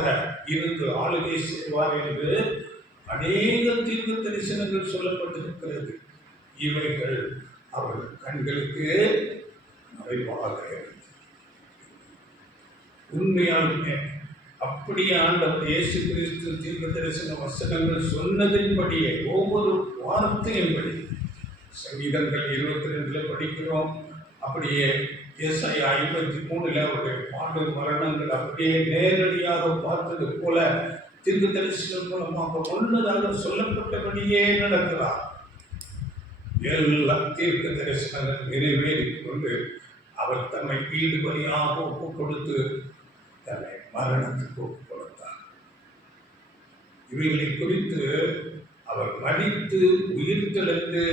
இருந்து ஆளுகை செய்வார் என்று அநேக தீர்க்க தரிசனங்கள் சொல்லப்பட்டிருக்கிறது. இவைகள் அவர்கள் கண்களுக்கு மறைவாக உண்மையாலுமே அப்படியே ஆண்டவர் இயேசு கிறிஸ்து தீர்க்க தரிசன வசனங்கள் சொன்னதின்படியே ஒவ்வொரு வார்த்தையின்படி சங்கீதங்கள் 22 படிக்கிறோம். அப்படியே ஏசாயா 53 அவருடைய பாடு மரணங்கள் அப்படியே நேரடியாக பார்த்தது போல தீர்க்க தரிசனம் மூலமாக முன்னதாக சொல்லப்பட்டபடியே நடக்கிறார். எல்லா தீர்க்க தரிசனங்கள் நிறைவேறிக் கொண்டு அவர் தம்மை ஈடுபடியாக ஒப்புக் கொடுத்து தன்னை மரணத்துக்கு ஒப்புக் கொடுத்தார். இவைகளை குறித்து அவர் மரித்து உயிர் தெழுந்து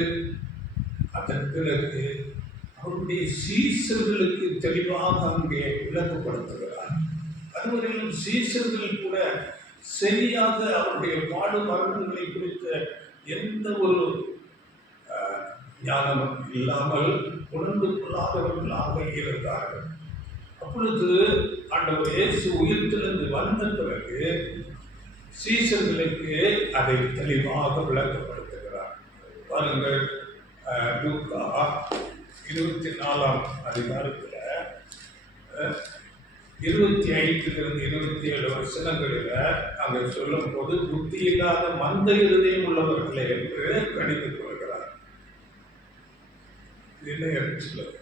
அதன் பிறகு அவருடைய சீசர்களுக்கு தெளிவாக அங்கே விளக்கப்படுத்துகிறார். அதுவரையிலும் சீசர்கள் கூட சரியாக அவருடைய பாடு மரணங்களை குறித்த எந்த ஒரு ஞானம் இல்லாமல் உணர்ந்து கொள்ளாதவர்களாக இருந்தார்கள். அப்பொழுது ஆண்டவர் இயேசு உயிர்த்தெழுந்து வந்த பிறகு சீசர்களுக்கு அதை தெளிவாக விளக்கப்படுத்துகிறார். பாருங்கள், லூக்கா 24ஆம் அதிகாரத்தில் 25 27 வசனங்களில் அங்கே சொல்லும் போது புத்தி இல்லாத மந்த இருதயம் உள்ளவர்களே என்று கணித்துக் கொள்கிறார். என்ன சொல்லுங்க?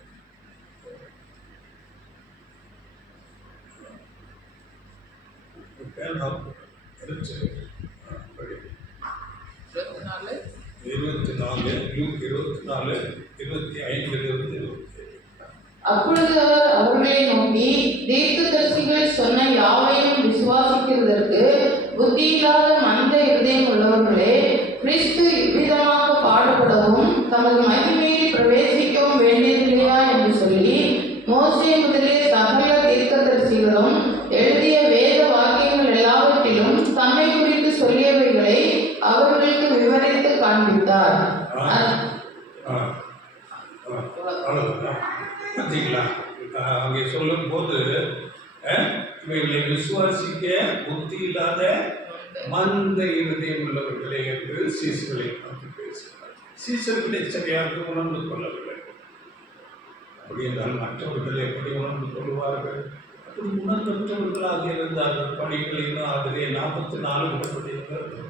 அப்பொழுது அவர் அவர்களை நோக்கி, தீர்க்கதரிசிகள் சொன்ன யாவையும் விசுவாசிக்கிறதற்கு புத்தியில்லாத மந்த இருதயம் உள்ளவர்களே, கிறிஸ்து இவ்விதமாக பாடுபடவும் தமது மகிமையில் பிரவேசிக்கவும் வேண்டியதில்லையா என்று சொல்லி மோசே முதலே சகல தீர்க்கதரிசிகளும் எழுதிய வேத வாக்கியங்கள் எல்லாவற்றிலும் தம்மை குறித்து சொல்லியவைகளை அவர்களுக்கு விவரித்து காண்பித்தார். அங்கே சொல்லும் போது இவைகளை விசுவாசிக்க புத்தி இல்லாத மந்த இருதயம் உள்ளவர்களே என்று சீசர்களை பார்த்து பேசுகிறார். சீசர்களை சரியாக உணர்ந்து கொள்ளவில்லை. அப்படி என்றால் மற்றவர்கள் எப்படி உணர்ந்து கொள்வார்கள்? அப்படி உணர்ந்தவர்களாக இருந்தார்கள். படிகளிலும் அதிலே 44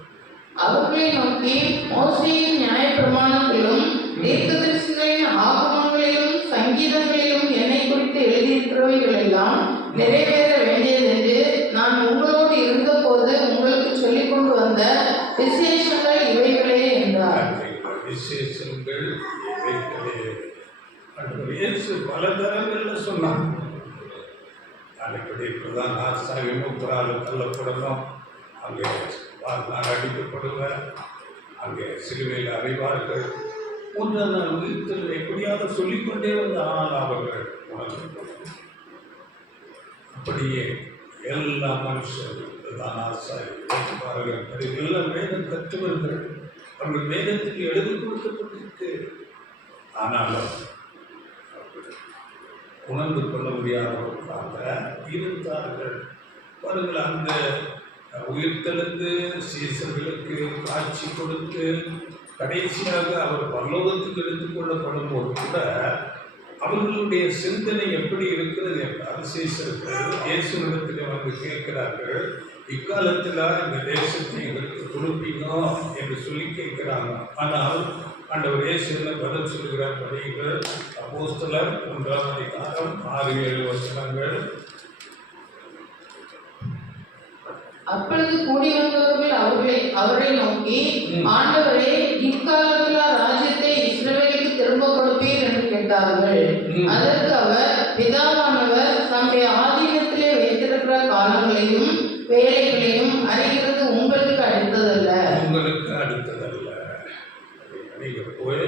அவர்களை நோக்கி, மோசேயின் நியாயப்பிரமாணத்திலும் தீர்க்கதரிசிகளின் ஆகமங்களிலும் சங்கீதங்களிலும் என்னை குறித்து எழுதியிருக்கிறவைகளெல்லாம் நிறைவேற வேண்டியதென்று நான் உங்களோடு இருந்தபோது உங்களுக்கு சொல்லிக் கொண்டு வந்த விசேஷங்கள் இவைகளே என்றார். விசேஷங்கள் இயேசு பல தரங்களில் சொன்னார். அன்றைக்கு இப்படிதான் ஆசாரி மூப்பரால் தள்ளப்படணும், அங்கே அடிக்கப்படுவர், அங்கே சிலுவையில் அறிவார்கள், 3ஆம் நாள் உயிர்த்தெழுதலை எப்படியாக சொல்லிக்கொண்டே வந்த ஆனால் அவர்கள் உணர்ந்து அப்படியே எல்லா மனுஷர்கள் தான் ஆசாரி எல்லாம் வேதம் கற்றவர்கள். அவர்கள் வேதத்துக்கு எழுதி கொடுக்கப்பட்டிருக்கு. ஆனாலும் உணர்ந்து கொள்ள முடியாதவர்களாக இருந்தார்கள். பாருங்கள், அந்த உயிர்த்தெழுந்து சீசர்களுக்கு காட்சி கொடுத்து கடைசியாக அவர் பரலோகத்துக்கு எடுத்துக் கொள்ளப்படும் போது கூட அவர்களுடைய சிந்தனை எப்படி இருக்கிறது என்றால், சீசர்கள் இயேசுவிடத்தில் வந்து கேட்கிறார்கள், இக்காலத்தில் இந்த தேசத்தை எங்களுக்கு கொடுப்பீங்க என்று சொல்லி கேட்கிறாங்க. ஆனால் ஆண்டவர் இயேசு பதில் சொல்கிறார். படியுங்கள், அப்போஸ்தலர் 1ஆம் அதிகாரம் 6-7 வசனங்கள். அப்பொழுது கூடி வந்தவர்கள் அவரை நோக்கி, ஆண்டவரே, இக்காலத்தில் ராஜ்யத்தை இஸ்ரவேலுக்கு திரும்ப கொடுப்பீர் என்று கேட்டார்கள். அதற்கு அவர், பிதாவானவர் தம்முடைய ஆதீனத்திலே வைத்திருக்கிற காலங்களையும் வேலைகளையும் அறிகிறது உங்களுக்கு அடுத்ததல்ல. நீங்க போய்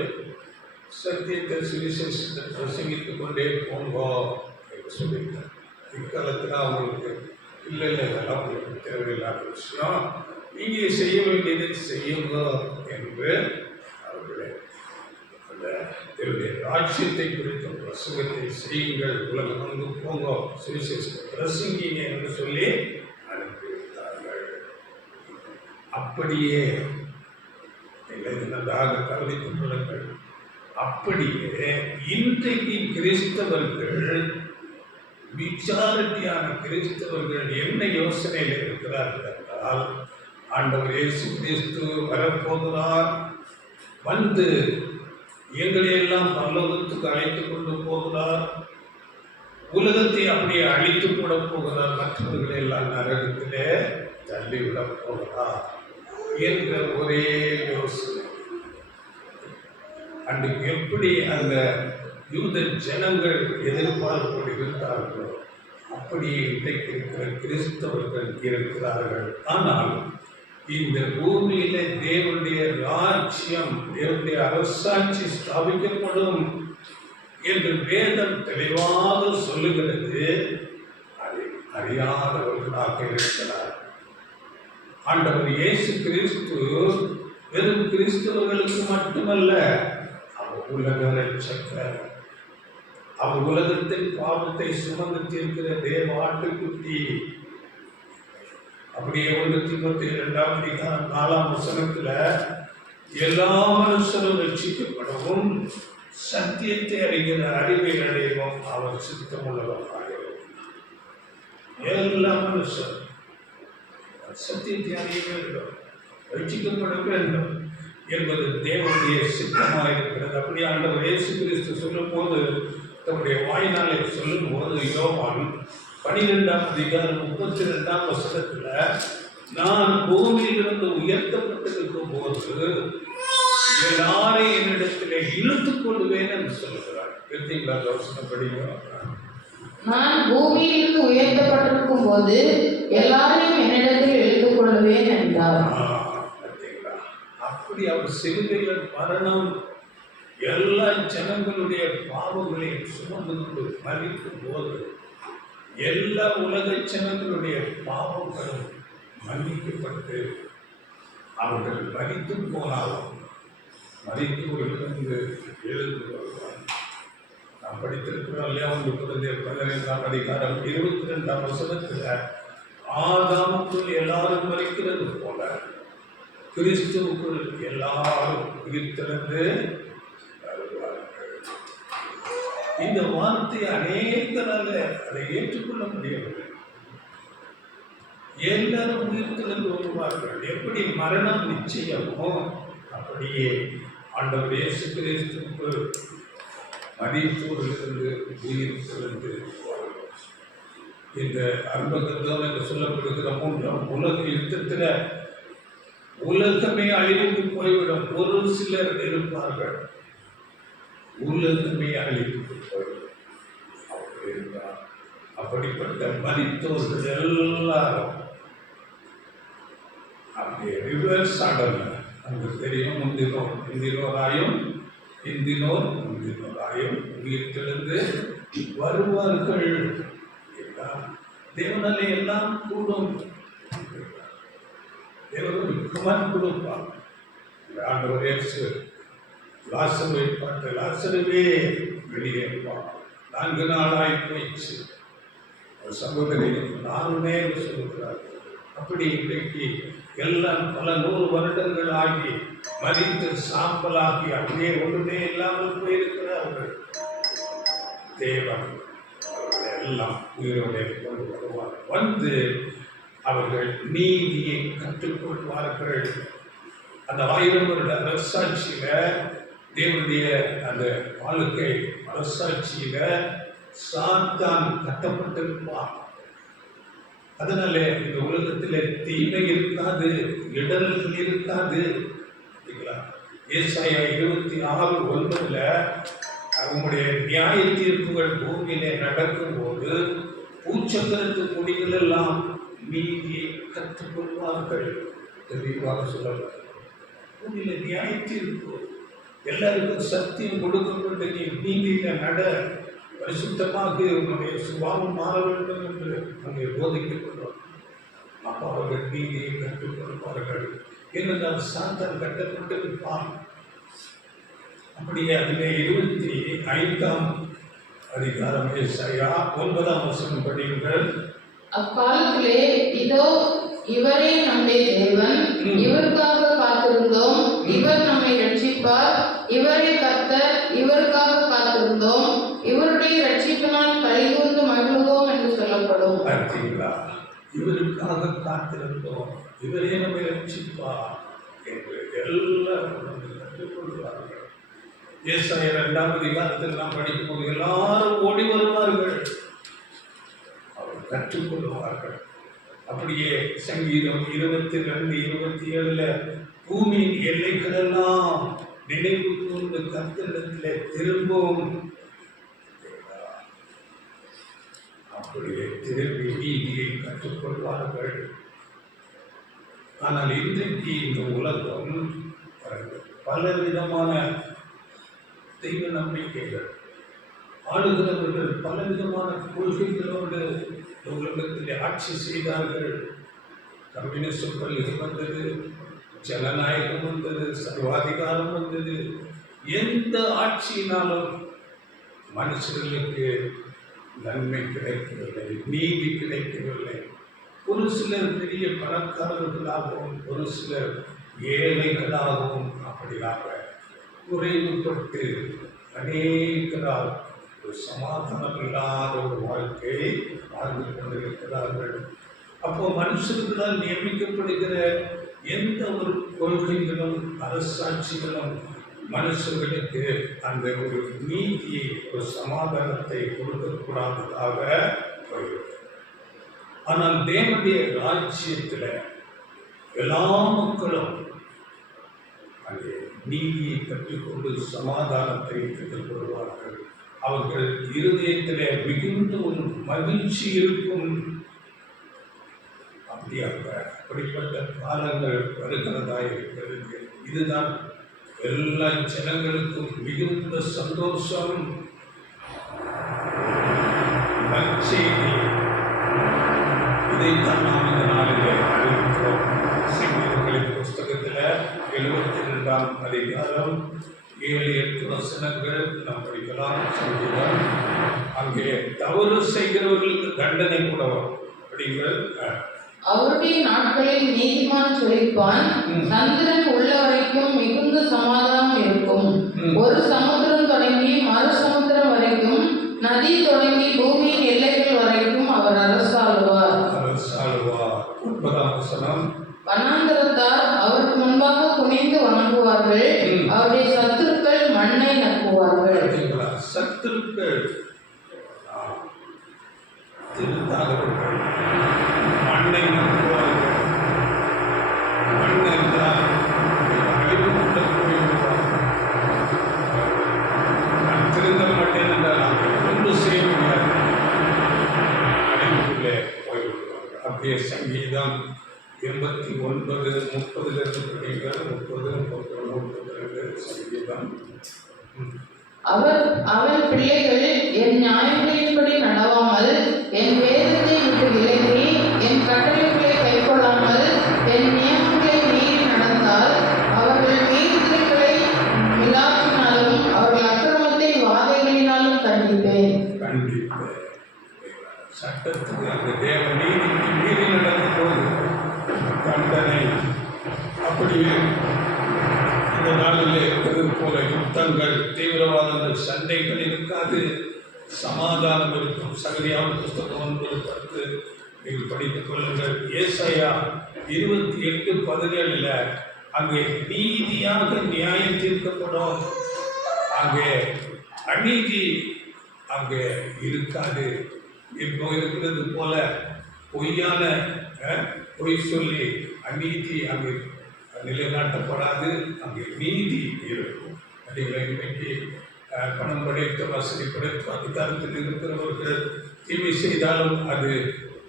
சத்தியத்தை சுவிசேஷத்தை பிரசங்கித்துக் கொண்டே போங்கோ என்று சொல்லியிருக்கார். இக்காலத்தில் அவங்களுக்கு இல்லை இதெல்லாம் உங்களுக்கு தேவையில்லாத விஷயம், நீங்க செய்ய வேண்டியதை செய்யுங்க என்று அவர்களே அந்த தேவனுடைய ராஜ்யத்தை குறித்த பிரசங்கத்தை செய்யுங்கள், உலகம் வந்து போங்க, சுவிசேஷத்தை பிரசங்கிங்க என்று சொல்லி அனுப்பிவிட்டார்கள். அப்படியே நன்றாக கவனித்துக் கொள்ளுங்கள். அப்படியே இன்றைக்கு கிறிஸ்தவர்கள், மெஜாரிட்டியான கிறிஸ்தவர்கள் என்ன யோசனையில் இருக்கிறார்கள் என்றால், ஆண்டவர் இயேசு கிறிஸ்து வரப்போகிறார், வந்து எங்களையெல்லாம் பரலோகத்துக்கு அழைத்து கொண்டு போகிறார், உலகத்தை அப்படியே அழித்து போட போகிறார், மற்றவர்களை எல்லாம் நரகத்திலே தள்ளிவிடப் போகிறார் என்ற ஒரே யோசனை. அன்றைக்கு எப்படி அந்த யூத ஜனங்கள் எதிர்பார்ப்போடு இருந்தார்களோ அப்படியே இன்றைக்கு இருக்கிற கிறிஸ்தவர்கள் இருக்கிறார்கள். ஆனால் இந்த பூமியில தேவனுடைய ராஜ்யம், தேவனுடைய அரசாட்சி ஸ்தாபிக்கப்படும் என்று வேதம் தெளிவாக சொல்லுகிறது. அதை அறியாதவர்களாக இருக்கிறார். ஆண்டவர் இயேசு கிறிஸ்து வெறும் கிறிஸ்தவர்களுக்கு மட்டுமல்ல, அவர் உலக ரட்சகர், அவர் உலகத்தின் பாவத்தை சுமந்து தீர்க்கிற தேவ ஆட்டுக்குட்டி. அப்படியே 1 தீமோத்தேயு 2:4 எல்லா மனுஷரும் ரட்சிக்கப்படவும் சத்தியத்தை அறிகிற அறிவை அடையவும் அவர் சித்தமுள்ளவராக இருக்கிறார். எல்லா மனுஷரும் சத்தியத்தை அறிய வேண்டும், ரட்சிக்கப்பட வேண்டும் என்பது தேவனுடைய சித்தமாக இருக்கிறது. அப்படி ஆண்டவர் இயேசு கிறிஸ்து சொல்லும் போது, தன்னுடைய வாயினாலே சொல்லும் போது, யோவான் 12:32 நான் பூமியிலிருந்து உயர்த்தப்பட்டிருக்கும் போது எல்லாரையும் என்னிடத்திலே இழுத்துக் கொள்வேன் என்று சொல்லுகிறார். பார்த்தீங்களா? யோசனைப்படியோ, நான் பூமியிலிருந்து உயர்த்தப்பட்டிருக்கும் போது எல்லாரையும் என்னிடத்தில் இழுத்துக் கொள்வேன் என்றார். அப்படி அவர் சிலுவையில் மரணம் எல்லா ஜனங்களுடைய பாவங்களையும் சுமந்து கொண்டு மறிக்கும் போது எல்லா உலக ஜனங்களுடைய பாவங்களும் மன்னிக்கப்பட்டு அவர்கள் மறித்து போனாலும் மறித்து எழுந்து வருவார். நாம் படித்திருக்கிறோம் இல்லையா? 1 ஆதாமுக்குள் எல்லாரும் மறிக்கிறது போல கிறிஸ்துவுக்குள் எல்லாரும் உயிர்த்தெழுந்து வருவார்கள். இந்த வார்த்தை அநேகரால அதை ஏற்றுக்கொள்ள முடியவில்லை. எல்லாரும் உயிர்த்தெழுந்து வருவார்கள். எப்படி மரணம் நிச்சயமோ அப்படியே ஆண்டவர் இயேசு கிறிஸ்துவுக்குள் மரித்தோரிலிருந்து உயிர்த்தெழுந்து இந்த அர்மகதம் என்று சொல்லப்படுகிற 3ஆம் உலக யுத்தத்தில் உலகமே அழிவுக்கு போய்விடும். ஒரு சிலர் இருப்பார்கள், உலகமே அழிவுக்கு போய்விடும். அப்படிப்பட்ட மரித்தோர்கள் எல்லாரும் அப்படியே ரிவர்ஸ் ஆடல. நமக்கு தெரியும், முந்தினோராயும் உயிர்த்தெழுந்து வருவார்கள். தேவனாலே எல்லாம் கூடும். தேவனும் குமார் கொடுப்பார். ஆண்டவர் இயேசு லாசருவை பார்த்து, லாசருவே வெளியேறுவார், 4 நாளாய் போயிடுச்சு. ஒரு சகோதரி 4 சொல்லுகிறார். அப்படி இன்றைக்கு எல்லாம் பல 100 வருடங்கள் ஆகி மறித்து சாம்பலாகி அப்படியே ஒன்றுமே இல்லாமல் போயிருக்கிறார்கள். தேவன் எல்லாம் உயிரோடு கொண்டு வருவார். வந்து அவர்கள் நீதியை கற்றுக்கொள்வார்கள். அந்த 1000 வருட அரசாட்சியில, தேவனுடைய அந்த வாழ்க்கை அரசாட்சியில சாத்தான் கட்டப்பட்டிருப்பான். அதனால இந்த உலகத்தில் தீமை இருக்காது, இடர்கள் இருக்காது. ஏசாயா 26:9 உங்களுடைய நியாய தீர்ப்புகள் பூமியிலே நடக்கும்போது பூச்சக்கரத்து குடிகள் எல்லாம் நீதியை கற்றுக்கொள்வார்கள். தெளிவாக சொல்லலாம். பூமியில நியாய தீர்ப்பு, எல்லாருக்கும் சத்தியம் கொடுக்கப்பட்ட நீ நீதியில நட, பரிசுத்தமாக உன்னுடைய சுபாவம் மாற வேண்டும் என்று அங்கே போதிக்கப்படுவார். அப்போ அவர்கள் நீதியை கற்றுக்கொள்வார்கள். ஏனென்றால் சாத்தான் கட்டப்பட்டிருப்பான். அப்படியே அதிலே 25ஆம் அதிகாரம் ஏசாயா 9ஆம் வசனம் படியுங்கள். அக்காலத்திலே இதோ இவரே நம்முடைய தேவன், இவருக்காக காத்திருந்தோம், இவர் நம்மை ரட்சிப்பார், இவரே கர்த்தர், இவருக்காக காத்திருந்தோம், இவருடைய ரட்சிப்பினால் களிகூர்ந்து மகிழ்வோம் என்று சொல்லப்படும். பார்த்தீங்களா? இவருக்காக காத்திருந்தோம், இவரே நம்மை ரட்சிப்பார் என்று எல்லாரும் கற்றுக்கொள்வார்கள். ஏசாயா 2ஆம் அதிகாரத்தில் நாம் படிக்கும்போது எல்லாரும் ஓடி வருவார்கள், அவர் கற்றுக்கொள்வார்கள். அப்படியே சங்கீதம் 22:27 பூமியின் எல்லைகளெல்லாம் நினைவு கூர்ந்து கர்த்தரிடத்தில் திரும்பவும், அப்படியே திரும்பி நீதியை கற்றுக்கொள்வார்கள். ஆனால் இன்றைக்கு இந்த உலகம் பலவிதமான தெய்வ நம்பிக்கைகள், ஆளுகிறவர்கள் பலவிதமான கொள்கைகளோடு உலகத்தில் ஆட்சி செய்தார்கள். கம்யூனிஸ்ட் கொள்கை வந்தது, ஜனநாயகம் வந்தது, சர்வாதிகாரம் வந்தது. எந்த ஆட்சியினாலும் மனுஷர்களுக்கு நன்மை கிடைக்கவில்லை, நீதி கிடைக்கவில்லை. ஒரு சிலர் பெரிய பணக்காரர்களாகவும் ஒரு சிலர் ஏழைகளாகவும் அப்படியாக குறைவுபட்டு அநேகரால் ஒரு சமாதானம் இல்லாத ஒரு வாழ்க்கையை வாழ்ந்து கொண்டிருக்கிறார்கள். அப்போ மனுஷர்களால் நியமிக்கப்படுகிற எந்த ஒரு கொள்கைகளும் அரசாட்சிகளும் மனுஷர்களுக்கு அந்த ஒரு நீதியை, ஒரு சமாதானத்தை கொடுக்கக்கூடாததாக போய்விடும். ஆனால் தேவனுடைய ராஜ்யத்தில் எல்லா மக்களும் அங்கே நீதியை கற்றுக்கொண்டு சமாதானத்தை கற்றுக்கொள்வார்கள். அவர்கள் இருதயத்திலே மிகுந்த ஒரு மகிழ்ச்சி இருக்கும். அப்படிப்பட்ட காலங்கள் வருகிறதா இருக்கிறது. இதுதான் எல்லா ஜனங்களுக்கும் மிகுந்த சந்தோஷம். நற்செய்தி இதைத்தான் நாம் இந்த நாளிலே அறிவிக்கிறோம். சங்கீதங்களின் புஸ்தகத்தில் 72ஆம் அதிகாரம் 7-8 வசனங்கள் நாம் படிக்கலாம். சங்கீதம் அங்கே தவறு செய்கிறவர்களுக்கு தண்டனை கூட வரும். அப்படிங்கள். அவருடைய நாட்களில் நீதிமான் செழிப்பான், சந்திரன் உள்ள வரைக்கும் மிகுந்த சமாதானம் இருக்கும். ஒரு சமுத்திரம் தொடங்கி மறு சமுத்திரம் வரைக்கும், நதி தொடங்கி பூமியின் எல்லைகள் வரைக்கும் அவர் அரசாளுவார். 9ஆம் வசனம். வனாந்தரத்தார் அவருக்கு முன்பாக குனிந்து வணங்குவார்கள், அவருடைய சத்துருக்கள் மண்ணை நக்குவார்கள். சத்துருக்கள் திருத்தாதவர்கள் மண்ணை நக்குவார்கள். மண் என்றால் நான் திருந்த மாட்டேன் என்றால் ஒன்று செய்ய முடியாது, அழிவுக்குள்ளே போய்விடுவார்கள். அப்படியே சங்கீதம் 89:30 படிங்கள். 30, 31, 32 சங்கீதம். அவன் பிள்ளைகள் என் நியாயங்களின்படி நடவாமல், என் வேதத்தை விட்டு விலகி, என் கட்டளைகளை கைக்கொள்ளாமல், என் நியமங்களை மீறி நடந்தால், அவர்கள் மீறுதல்களை மிலாற்றினாலும் அவர்கள் அக்கிரமத்தை வாதைகளினாலும் கண்டிப்பேன். சட்டத்துக்கு அந்த தேவ நீதிக்கு மீறி நடக்கும் போது தண்டனை. அப்படியே இந்த நாளிலே இது போல யுத்தங்கள், தீவிரவாதங்கள், சண்டைகள் இருக்காது, சமாதானம் இருக்கும். சகரியாவின் புஸ்தகம் 9:10 நீங்கள் படித்துக் கொள்ளுங்கள். ஏசாயா 28:17 அங்கே நீதியாக நியாயம் தீர்க்கப்படும். அங்கே அநீதி அங்கே இருக்காது. இப்போ இருக்கிறது போல பொய்யான பொய் சொல்லி அநீதி அங்கே நிலைநாட்டப்படாது. அங்கே நீதி இருக்கும். இன்றைக்கு பணம் படைத்த வசதி படைத்த அதிகாரத்தில் இருக்கிறவர்கள் தீமை செய்தாலும் அது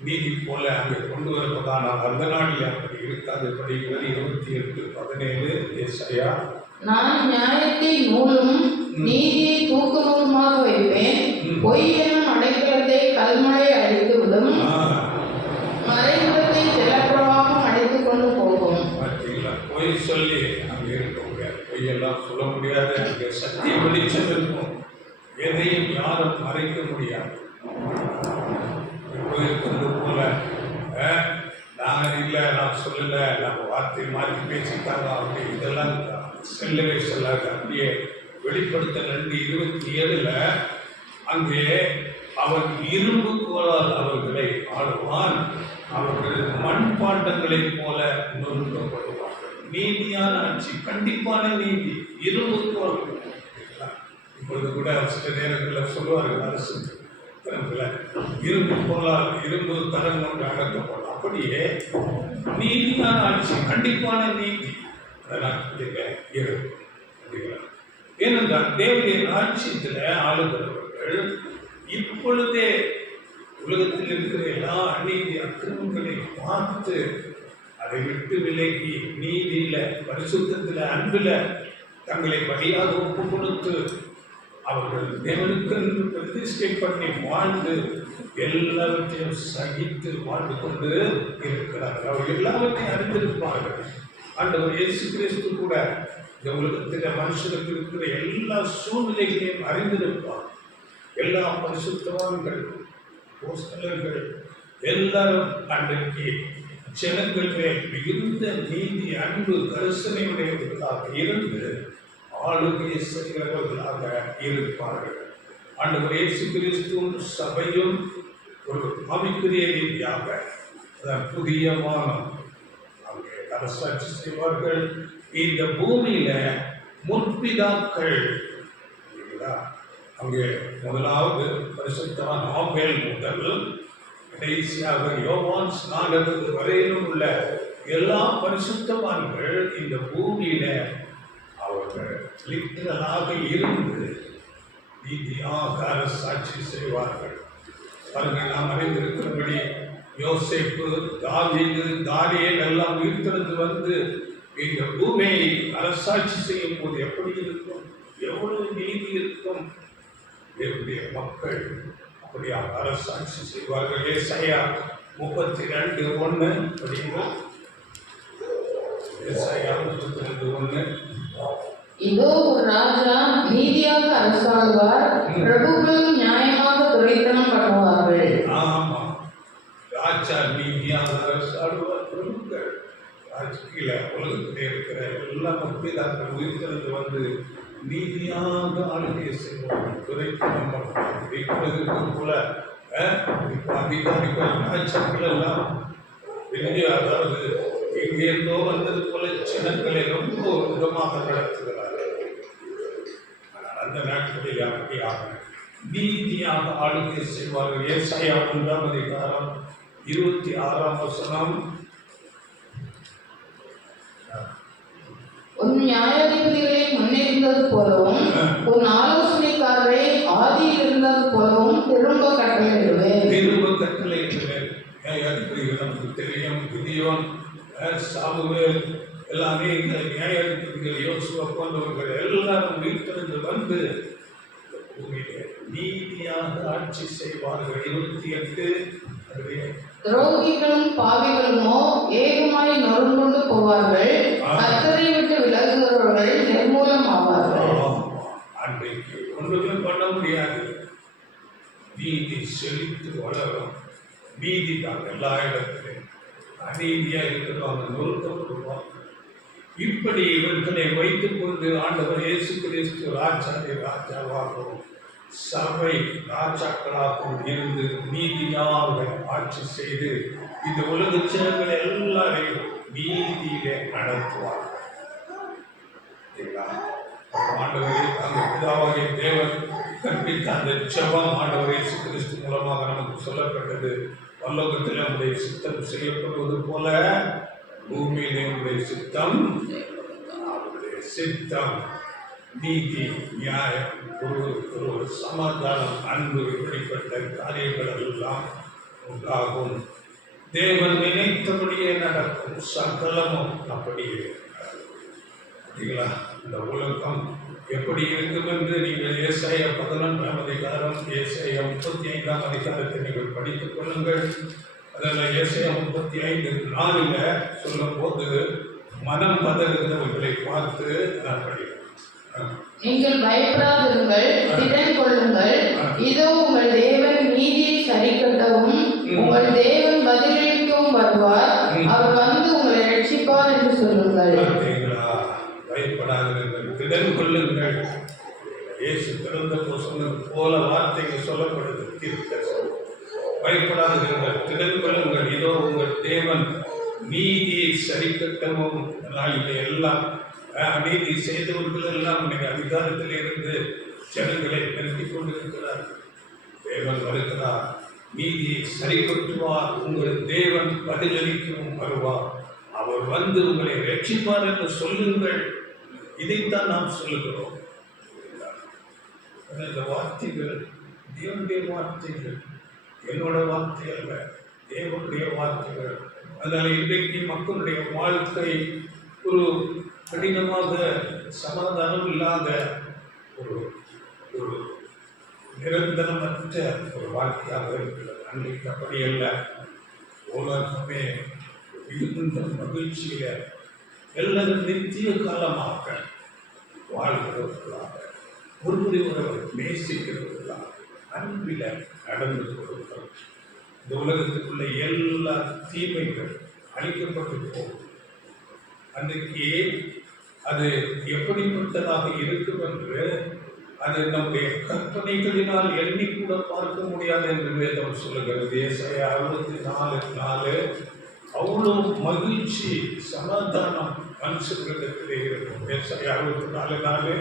நீதி போல அங்கே கொண்டு வருவதானால் அந்த நாளில் அப்படி இருக்காது. படிகள் 28:17 ஏசாயா. நான் நியாயத்தை நூலும் நீதியை தூக்குநூலுமாக வைப்பேன். பொய் எனும் அடைக்கலத்தை கல்மழை அடித்துவிடும். மறைமுகத்தை ஜலப்பிரவாகம் அடித்துக் கொண்டு போகும். பார்த்தீங்களா, பொய் சொல்லி அங்கே இருக்க முடியாது. பொய்யெல்லாம் சொல்ல முடியாது. அங்கே சத்திய வெளிச்சம் இருக்கும். எதையும் யாரும் மறைக்க முடியாது. இப்போ இருக்கிறது போல நான் இல்லை, நான் சொல்லலை, நம்ம வார்த்தை மாற்றி பேசிட்டாங்க அப்படி இதெல்லாம் செல்லவே சொல்லாது. அப்படியே வெளிப்படுத்த 2:27 அங்கே அவன் இரும்பு கோலால் அவர்களை ஆடுவான், அவர்கள் மண்பாண்டங்களைப் போல நொறுக்கப்படுவார்கள். நீதியான ஆட்சி, கண்டிப்பான நீதி, இரும்பு கோல். இப்பொழுது கூட சில நேரங்களில் சொல்லுவார்கள் அரசு இரும்பு போலால் இரும்பு தரம் கொண்டு அடக்கப்படும். அப்படியே நீதியான ஆட்சி, கண்டிப்பான நீதி ஏனென்றால் தேவனுடைய ராஜ்யத்தில் ஆளுகிறவர்கள் இப்பொழுதே உலகத்தில் இருக்கிற எல்லா அநீதி அக்கிரமங்களை பார்த்து அதை விட்டு விலகி நீதியில, பரிசுத்தத்தில், அன்பில் தங்களை பலியாக ஒப்பு கொடுத்து அவர்கள் தேவனுக்கு பிரதிஷ்டை பண்ணி வாழ்ந்து எல்லாவற்றையும் சகித்து வாழ்ந்து கொண்டு இருக்கிறார்கள். அவர்கள் எல்லாவற்றையும் அறிந்திருப்பார்கள். ஆண்டவர் இயேசு கிறிஸ்து கூட இந்த உலகத்தில் மனுஷனுக்கு இருக்கிற எல்லா சூழ்நிலைகளையும் அறிந்திருப்பார். எல்லா பரிசுத்தவான்கள், போஸ்தலர்கள் எல்லாரும் அன்றைக்கு ஜனங்கள் மேல் மிகுந்த நீதி, அன்பு, கரிசனையுடையவர்களாக இருந்து ஆளுகையை செய்கிறவர்களாக இருப்பார்கள். ஆண்டவர் இயேசு கிறிஸ்துவும் சபையும் ஒரு ஆவிக்குரிய ரீதியாக புதிய வானம் அங்கே அரசாட்சி செய்வார்கள். இந்த பூமியில முற்பிதாக்கள் அங்கே முதலாவது பரிசுத்தவான் ஆபேல் முதல் கடைசியாக யோவான் ஸ்நானகர் வரையிலும் உள்ள எல்லா பரிசுத்தவான்கள் இந்த பூமியில அவர்கள் லிட்டரலாக இருந்து நீதியாக அரசாட்சி செய்வார்கள். அவர்கள் நாம் அறிந்திருக்கிறபடி யோசேப்பு, தாவீது, தானியேல் எல்லாம் உயிர்த்தெழுந்து வந்து இந்த பூமியை அரசாட்சி செய்யும் போது எப்படி இருக்கும், எவ்வளவு நீதி இருக்கும். என்னுடைய மக்கள் அப்படியாக அரசாட்சி செய்வார்கள். ஏசாயா 32:1 படிக்கிறோம். ஏசாயா 32:1. இதோ ஒரு ராஜா நீதியாக அரசாளுவார், பிரபுக்களும் நியாயமாக துரைத்தனம் பண்ணுவார்கள். ஆமா, ராஜா நீதியாக அரசாளுவார், பிரபுக்கள் ராஜ்கில உலகத்திலே இருக்கிற எல்லா முக்கியதாக்கள் உயிர்த்தெழுந்து வந்து நீதியாக ஆளுகை செய்வார்கள், துரைத்தனம் பண்ணுவார்கள். இப்பொழுது போல இப்போ அதிகாரிகள் ராஜாக்கள் எல்லாம் அதாவது எங்கேருந்தோ வந்தது போல ஜனங்களை ரொம்ப ஒரு விதமாக நடத்துகிறார்கள். அந்த நாட்களில் அப்படியாக நீதியாக ஆளுகை செய்வார்கள். ஏசாயா 1:26 உன் நியாயாதிபதிகளை முன்னிருந்தது போலவும் உன் ஆலோசனைக்காரரை ஆதியில் இருந்தது போலவும் திரும்ப கட்டளையிடுவேன். நியாயாதிபதிகள் நமக்கு தெரியும். கிதியோன், சாமுவேல் எல்லாமே இந்த நியாயாதிபதிகள், யோசுவா போன்றவர்கள் எல்லாரும் உயிர்த்தெழுந்து வந்து நீதியாக ஆட்சி செய்வார்கள். 28 துரோகிகளும் பாவிகளுமோ ஏகமாய் நொறுங்கொண்டு போவார்கள், கர்த்தரை விட்டு விலகுகிறவர்கள் நிர்மூலம் ஆவார்கள். அன்றைக்கு ஒன்றுமே பண்ண முடியாது. நீதி செழித்து வளரும். நீதி தான் எல்லா இடத்திலும். அநீதியா இருக்கிறவங்க நொறுக்கப்படுவாங்க. இப்படி இவர்களை வைத்துக் கொண்டு ஆண்டவர் இயேசு கிறிஸ்து ராஜாவாகவும் சபை ராஜாக்களாகவும் இருந்து நீதியாக ஆட்சி செய்து இந்த உலக ஜனங்கள் எல்லாரையும் நீதியிலே நடத்துவார்கள். ஆண்டவரே, அந்த பிதாவாகிய தேவன் கற்பித்த அந்த ஜெபம் ஆண்டவர் இயேசு கிறிஸ்து மூலமாக நமக்கு சொல்லப்பட்டது. பரலோகத்தில் நம்முடைய சித்தம் செய்யப்படுவது போல பூமியிலே நம்முடைய சித்தம் நீதி, நியாயம், ஒரு சமாதானம், அன்பு, இப்படிப்பட்ட காரியங்கள் எல்லாம் உண்டாகும். தேவன் நினைத்தபடியே நடக்கும், சகலமும் அப்படியே சரிங்களா? இந்த உலகம் எப்படி இருக்கும் என்று நீங்கள் ஏசாயா 11ஆம் அதிகாரம், ஏசாயா 35ஆம் அதிகாரத்தை நீங்கள் படித்துக் கொள்ளுங்கள். அதில் ஏசாயா 35:4 சொல்லும் போது மனம் பதறுகிறவர்களை பார்த்து நான் படிக்கிறேன். நீங்கள் பயப்படாதிருங்கள், திடன் கொள்ளுங்கள். இதோ உங்கள் தேவன் நீதியை சரிக்கட்டவும் உங்கள் தேவன் பதிலளிக்கவும் வருவார். அவர் வந்து உங்களை ரட்சிப்பார் என்று சொல்லுங்கள். பயப்படாதிருங்கள், திடன் கொள்ளுங்கள். இயேசு பிறந்தப்போ சொன்னது போல வார்த்தைகள் சொல்லப்படுது. பயப்படாதிருங்கள், திடன் கொள்ளுங்கள். இதோ உங்கள் தேவன் நீதியை சரிக்கட்டவும். எல்லாம் அநீதி செய்தவர்கள் எல்லாம் இன்னைக்கு அதிகாரத்தில் இருந்து ஜனங்களை நிறுத்திக் கொண்டிருக்கிறார். தேவன் வருகிறார், நீதியை சரிக்கட்டுவார். உங்கள் தேவன் பதிலளிக்கவும் வருவார். அவர் வந்து உங்களை ரட்சிப்பார் என்று சொல்லுங்கள். இதைத்தான் நாம் சொல்லுகிறோம். இந்த வார்த்தைகள் தேவனுடைய வார்த்தைகள், என்னோட வார்த்தை அல்ல, தேவனுடைய வார்த்தைகள். அதனால இன்றைக்கு மக்களுடைய வாழ்க்கை ஒரு கடினமாக, சமாதானம் இல்லாத ஒரு ஒரு நிரந்தரமற்ற ஒரு வாழ்க்கையாக இருக்கிறது. அன்றைக்கு அப்படி அல்ல. உலகமே மிகுந்த மகிழ்ச்சியில எல்லாரும் நித்திய காலமாக வாழ்கிறவர்களாக, ஒருவரை ஒருவர் நேசிக்கிறவர்களாக, அன்பில நடந்து கொள்கிறோம். இந்த உலகத்துக்குள்ள எல்லா தீமைகள் அழிக்கப்பட்டு போகும். அன்றைக்கு அது எப்படிப்பட்டதாக இருக்கும் என்று அது நம்முடைய கற்பனைகளினால் எண்ணி கூட பார்க்க முடியாது என்று வேதம் சொல்லுகிறது. ஏசாயா 64:4 அவ்வளோ மகிழ்ச்சி, சமாதானம் மனுஷர்களிடத்திலே இருக்கும். ஏசாயா 64:4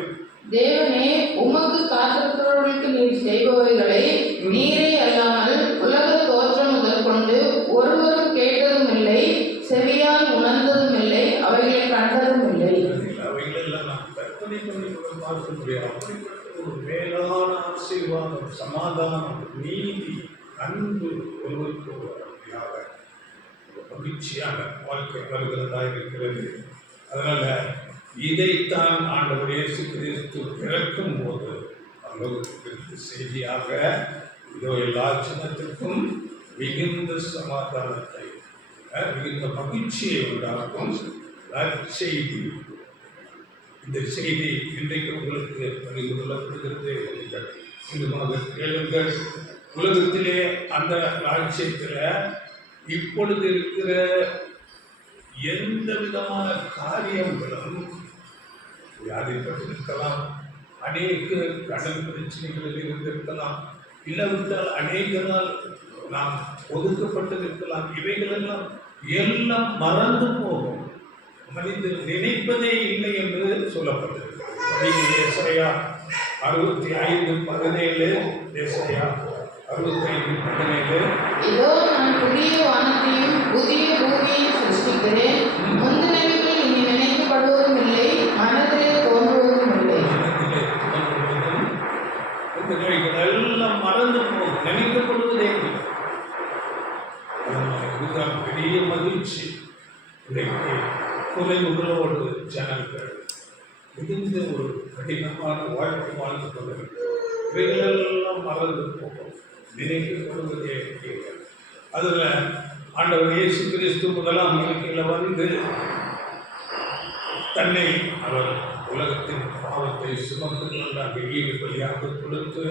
தேவனே, உமக்கு காத்திருக்கிறவர்களுக்கு நீர் செய்பவைகளை நீரே அல்லாமல் உலக தோற்றம் முதல் கொண்டு ஒருவரும் கேட்டதும் இல்லை, செவியால் உணர்ந்ததும் இல்லை, அவைகளை கண்டதும் இல்லை. அவைகளெல்லாம் நாம் கற்பனை பண்ணி கூட பார்க்க முடியாது. அப்படிப்பட்ட ஒரு மேலான ஆசீர்வாதம், சமாதானம், நீதி, அன்பு, ஒருவருக்கு அப்படியாக மகிழ்ச்சியான வாழ்க்கை வருகிறதா இருக்கிறது. அதனால இதைத்தான் ஆண்டவர் இயேசு கிறிஸ்து பிறக்கும் போது அவர்களுக்கு செய்தியாக இதோ எல்லா ஜனத்திற்கும் மிகுந்த சமாதானத்தை, மிகுந்த மகிழ்ச்சியை உண்டாக்கும் செய்தி. இந்த செய்தி இன்றைக்கு உங்களுக்கு பகிர்ந்து கொள்ளப்படுகிறது. கேளுங்கள். உலகத்திலே அந்த ராஜ்யத்தில் இப்பொழுது இருக்கிற எந்த விதமான காரியங்களும் வியாதிப்பட்டிருக்கலாம், அநேக கடன் பிரச்சனைகளில் இருந்திருக்கலாம், இல்லாவிட்டால் அநேகரால் நாம் ஒதுக்கப்பட்டிருக்கலாம். இவைகளெல்லாம் எல்லாம் மறந்து போகும். மனிதர் நினைப்பதே இல்லை என்று சொல்லப்பட்டிருக்கிறது. ஏசாயா 65:17, ஏசாயா 65:17 இதோ நான் புதிய வானத்தையும் புதிய பூமியையும் சிருஷ்டிக்கிறேன், முந்தினவைகள் இனி நினைக்கப்படுவதும் இல்லை, மனதிலே தோன்றுவதும் இல்லை. எல்லாம் மறந்து போகும், நினைக்கப்படுவதே இல்லை. இதுதான் பெரிய மகிழ்ச்சி. இன்றைக்கு குறைவுகளோடு ஜனங்கள் மிகுந்த ஒரு கடினமான வாழ்க்கை வாழ்ந்து கொண்டிருக்கிறது. இவைகளெல்லாம் மறந்து போகும், நினைக்கப்படுவதே இல்லை. அதில் ஆண்டவர் இயேசு கிறிஸ்து முதலாம் வாழ்க்கையில் வந்து தன்னை அவர் உலகத்தின் பாவத்தை சுமத்துக்கொண்டாக ஈடுபலியாக கொடுத்து,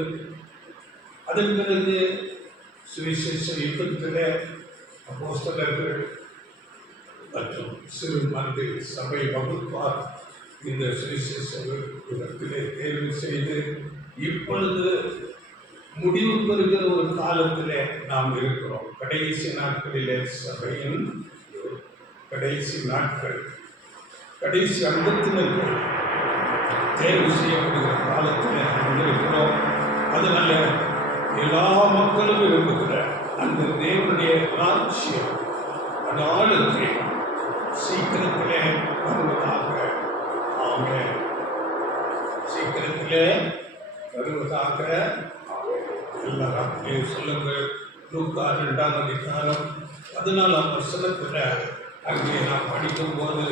அதன் பிறகு சுவிசேஷ யுத்தத்தில் அப்போஸ்தலர்கள் மற்றும் சிறுமந்தை சபை வகுப்பார் இந்த சுவிசேஷ யுத்தத்திலே தேர்வு செய்து இப்பொழுது முடிவு பெறுகிற ஒரு காலத்தில் நாம் இருக்கிறோம். கடைசி நாட்களிலே சபையின் கடைசி நாட்கள், கடைசி அங்கத்தினர்கள் தேர்வு செய்யப்படுகிற காலத்தில் நாம் இருக்கிறோம். அதனால எல்லா மக்களும் விரும்புகிற அந்த தேவனுடைய ராஜ்யம் அந்த ஆளுக்கு சீக்கிரத்திலே வருவதாக ஆமென். வருவதாக. எல்லாரும் அப்படியே சொல்லுங்கள். லூக்கா 2ஆம் அதிகாரம் 14ஆம் வசனத்தில் அங்கே நாம் படிக்கும்போது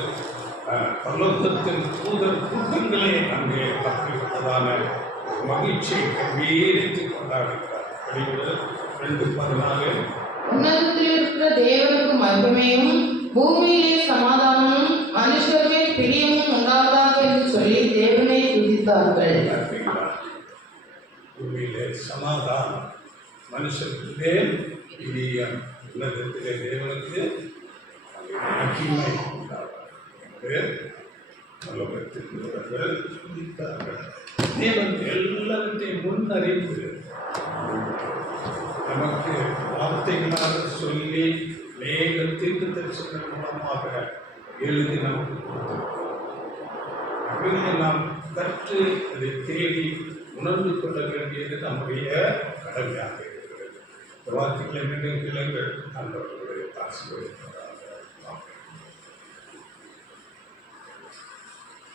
பரலோகத்தின் தூதர் கூட்டங்களே அங்கே தப்பிவிட்டதான மகிழ்ச்சியை கம்பீரித்து கொண்டாடுகிறார். படிக்கிறது 2:14. உன்னதத்தில் இருக்கிற தேவனுக்கு மகிமையும் பூமியிலே சமாதானமும் மனுஷருமே பிரியமும் உண்டாவதாக என்று சொல்லி தேவனை துதித்தார்கள். பூமியிலே சமாதானம், மனுஷத்திலே பிரியம், உலகத்திலே தேவனுக்கு மகிமை உண்டாவதாக. உலகத்தில் துதித்தார்கள். தேவன் எல்லாவற்றையும் முன்னறிந்து நமக்கு வார்த்தைகளாக சொல்லி அநேக தீர்க்க தரிசனங்கள் மூலமாக எழுதி நமக்கு கொடுத்திருக்கிறார். நாம் கற்று அதை தேடி உணர்ந்து கொள்ள வேண்டியது நம்முடைய கடமையாக இருக்கிறது. இந்த வார்த்தைகளை மீண்டும் கிளங்கள் நல்லவர்களுடைய ஆசீர்வதிக்கிறார்.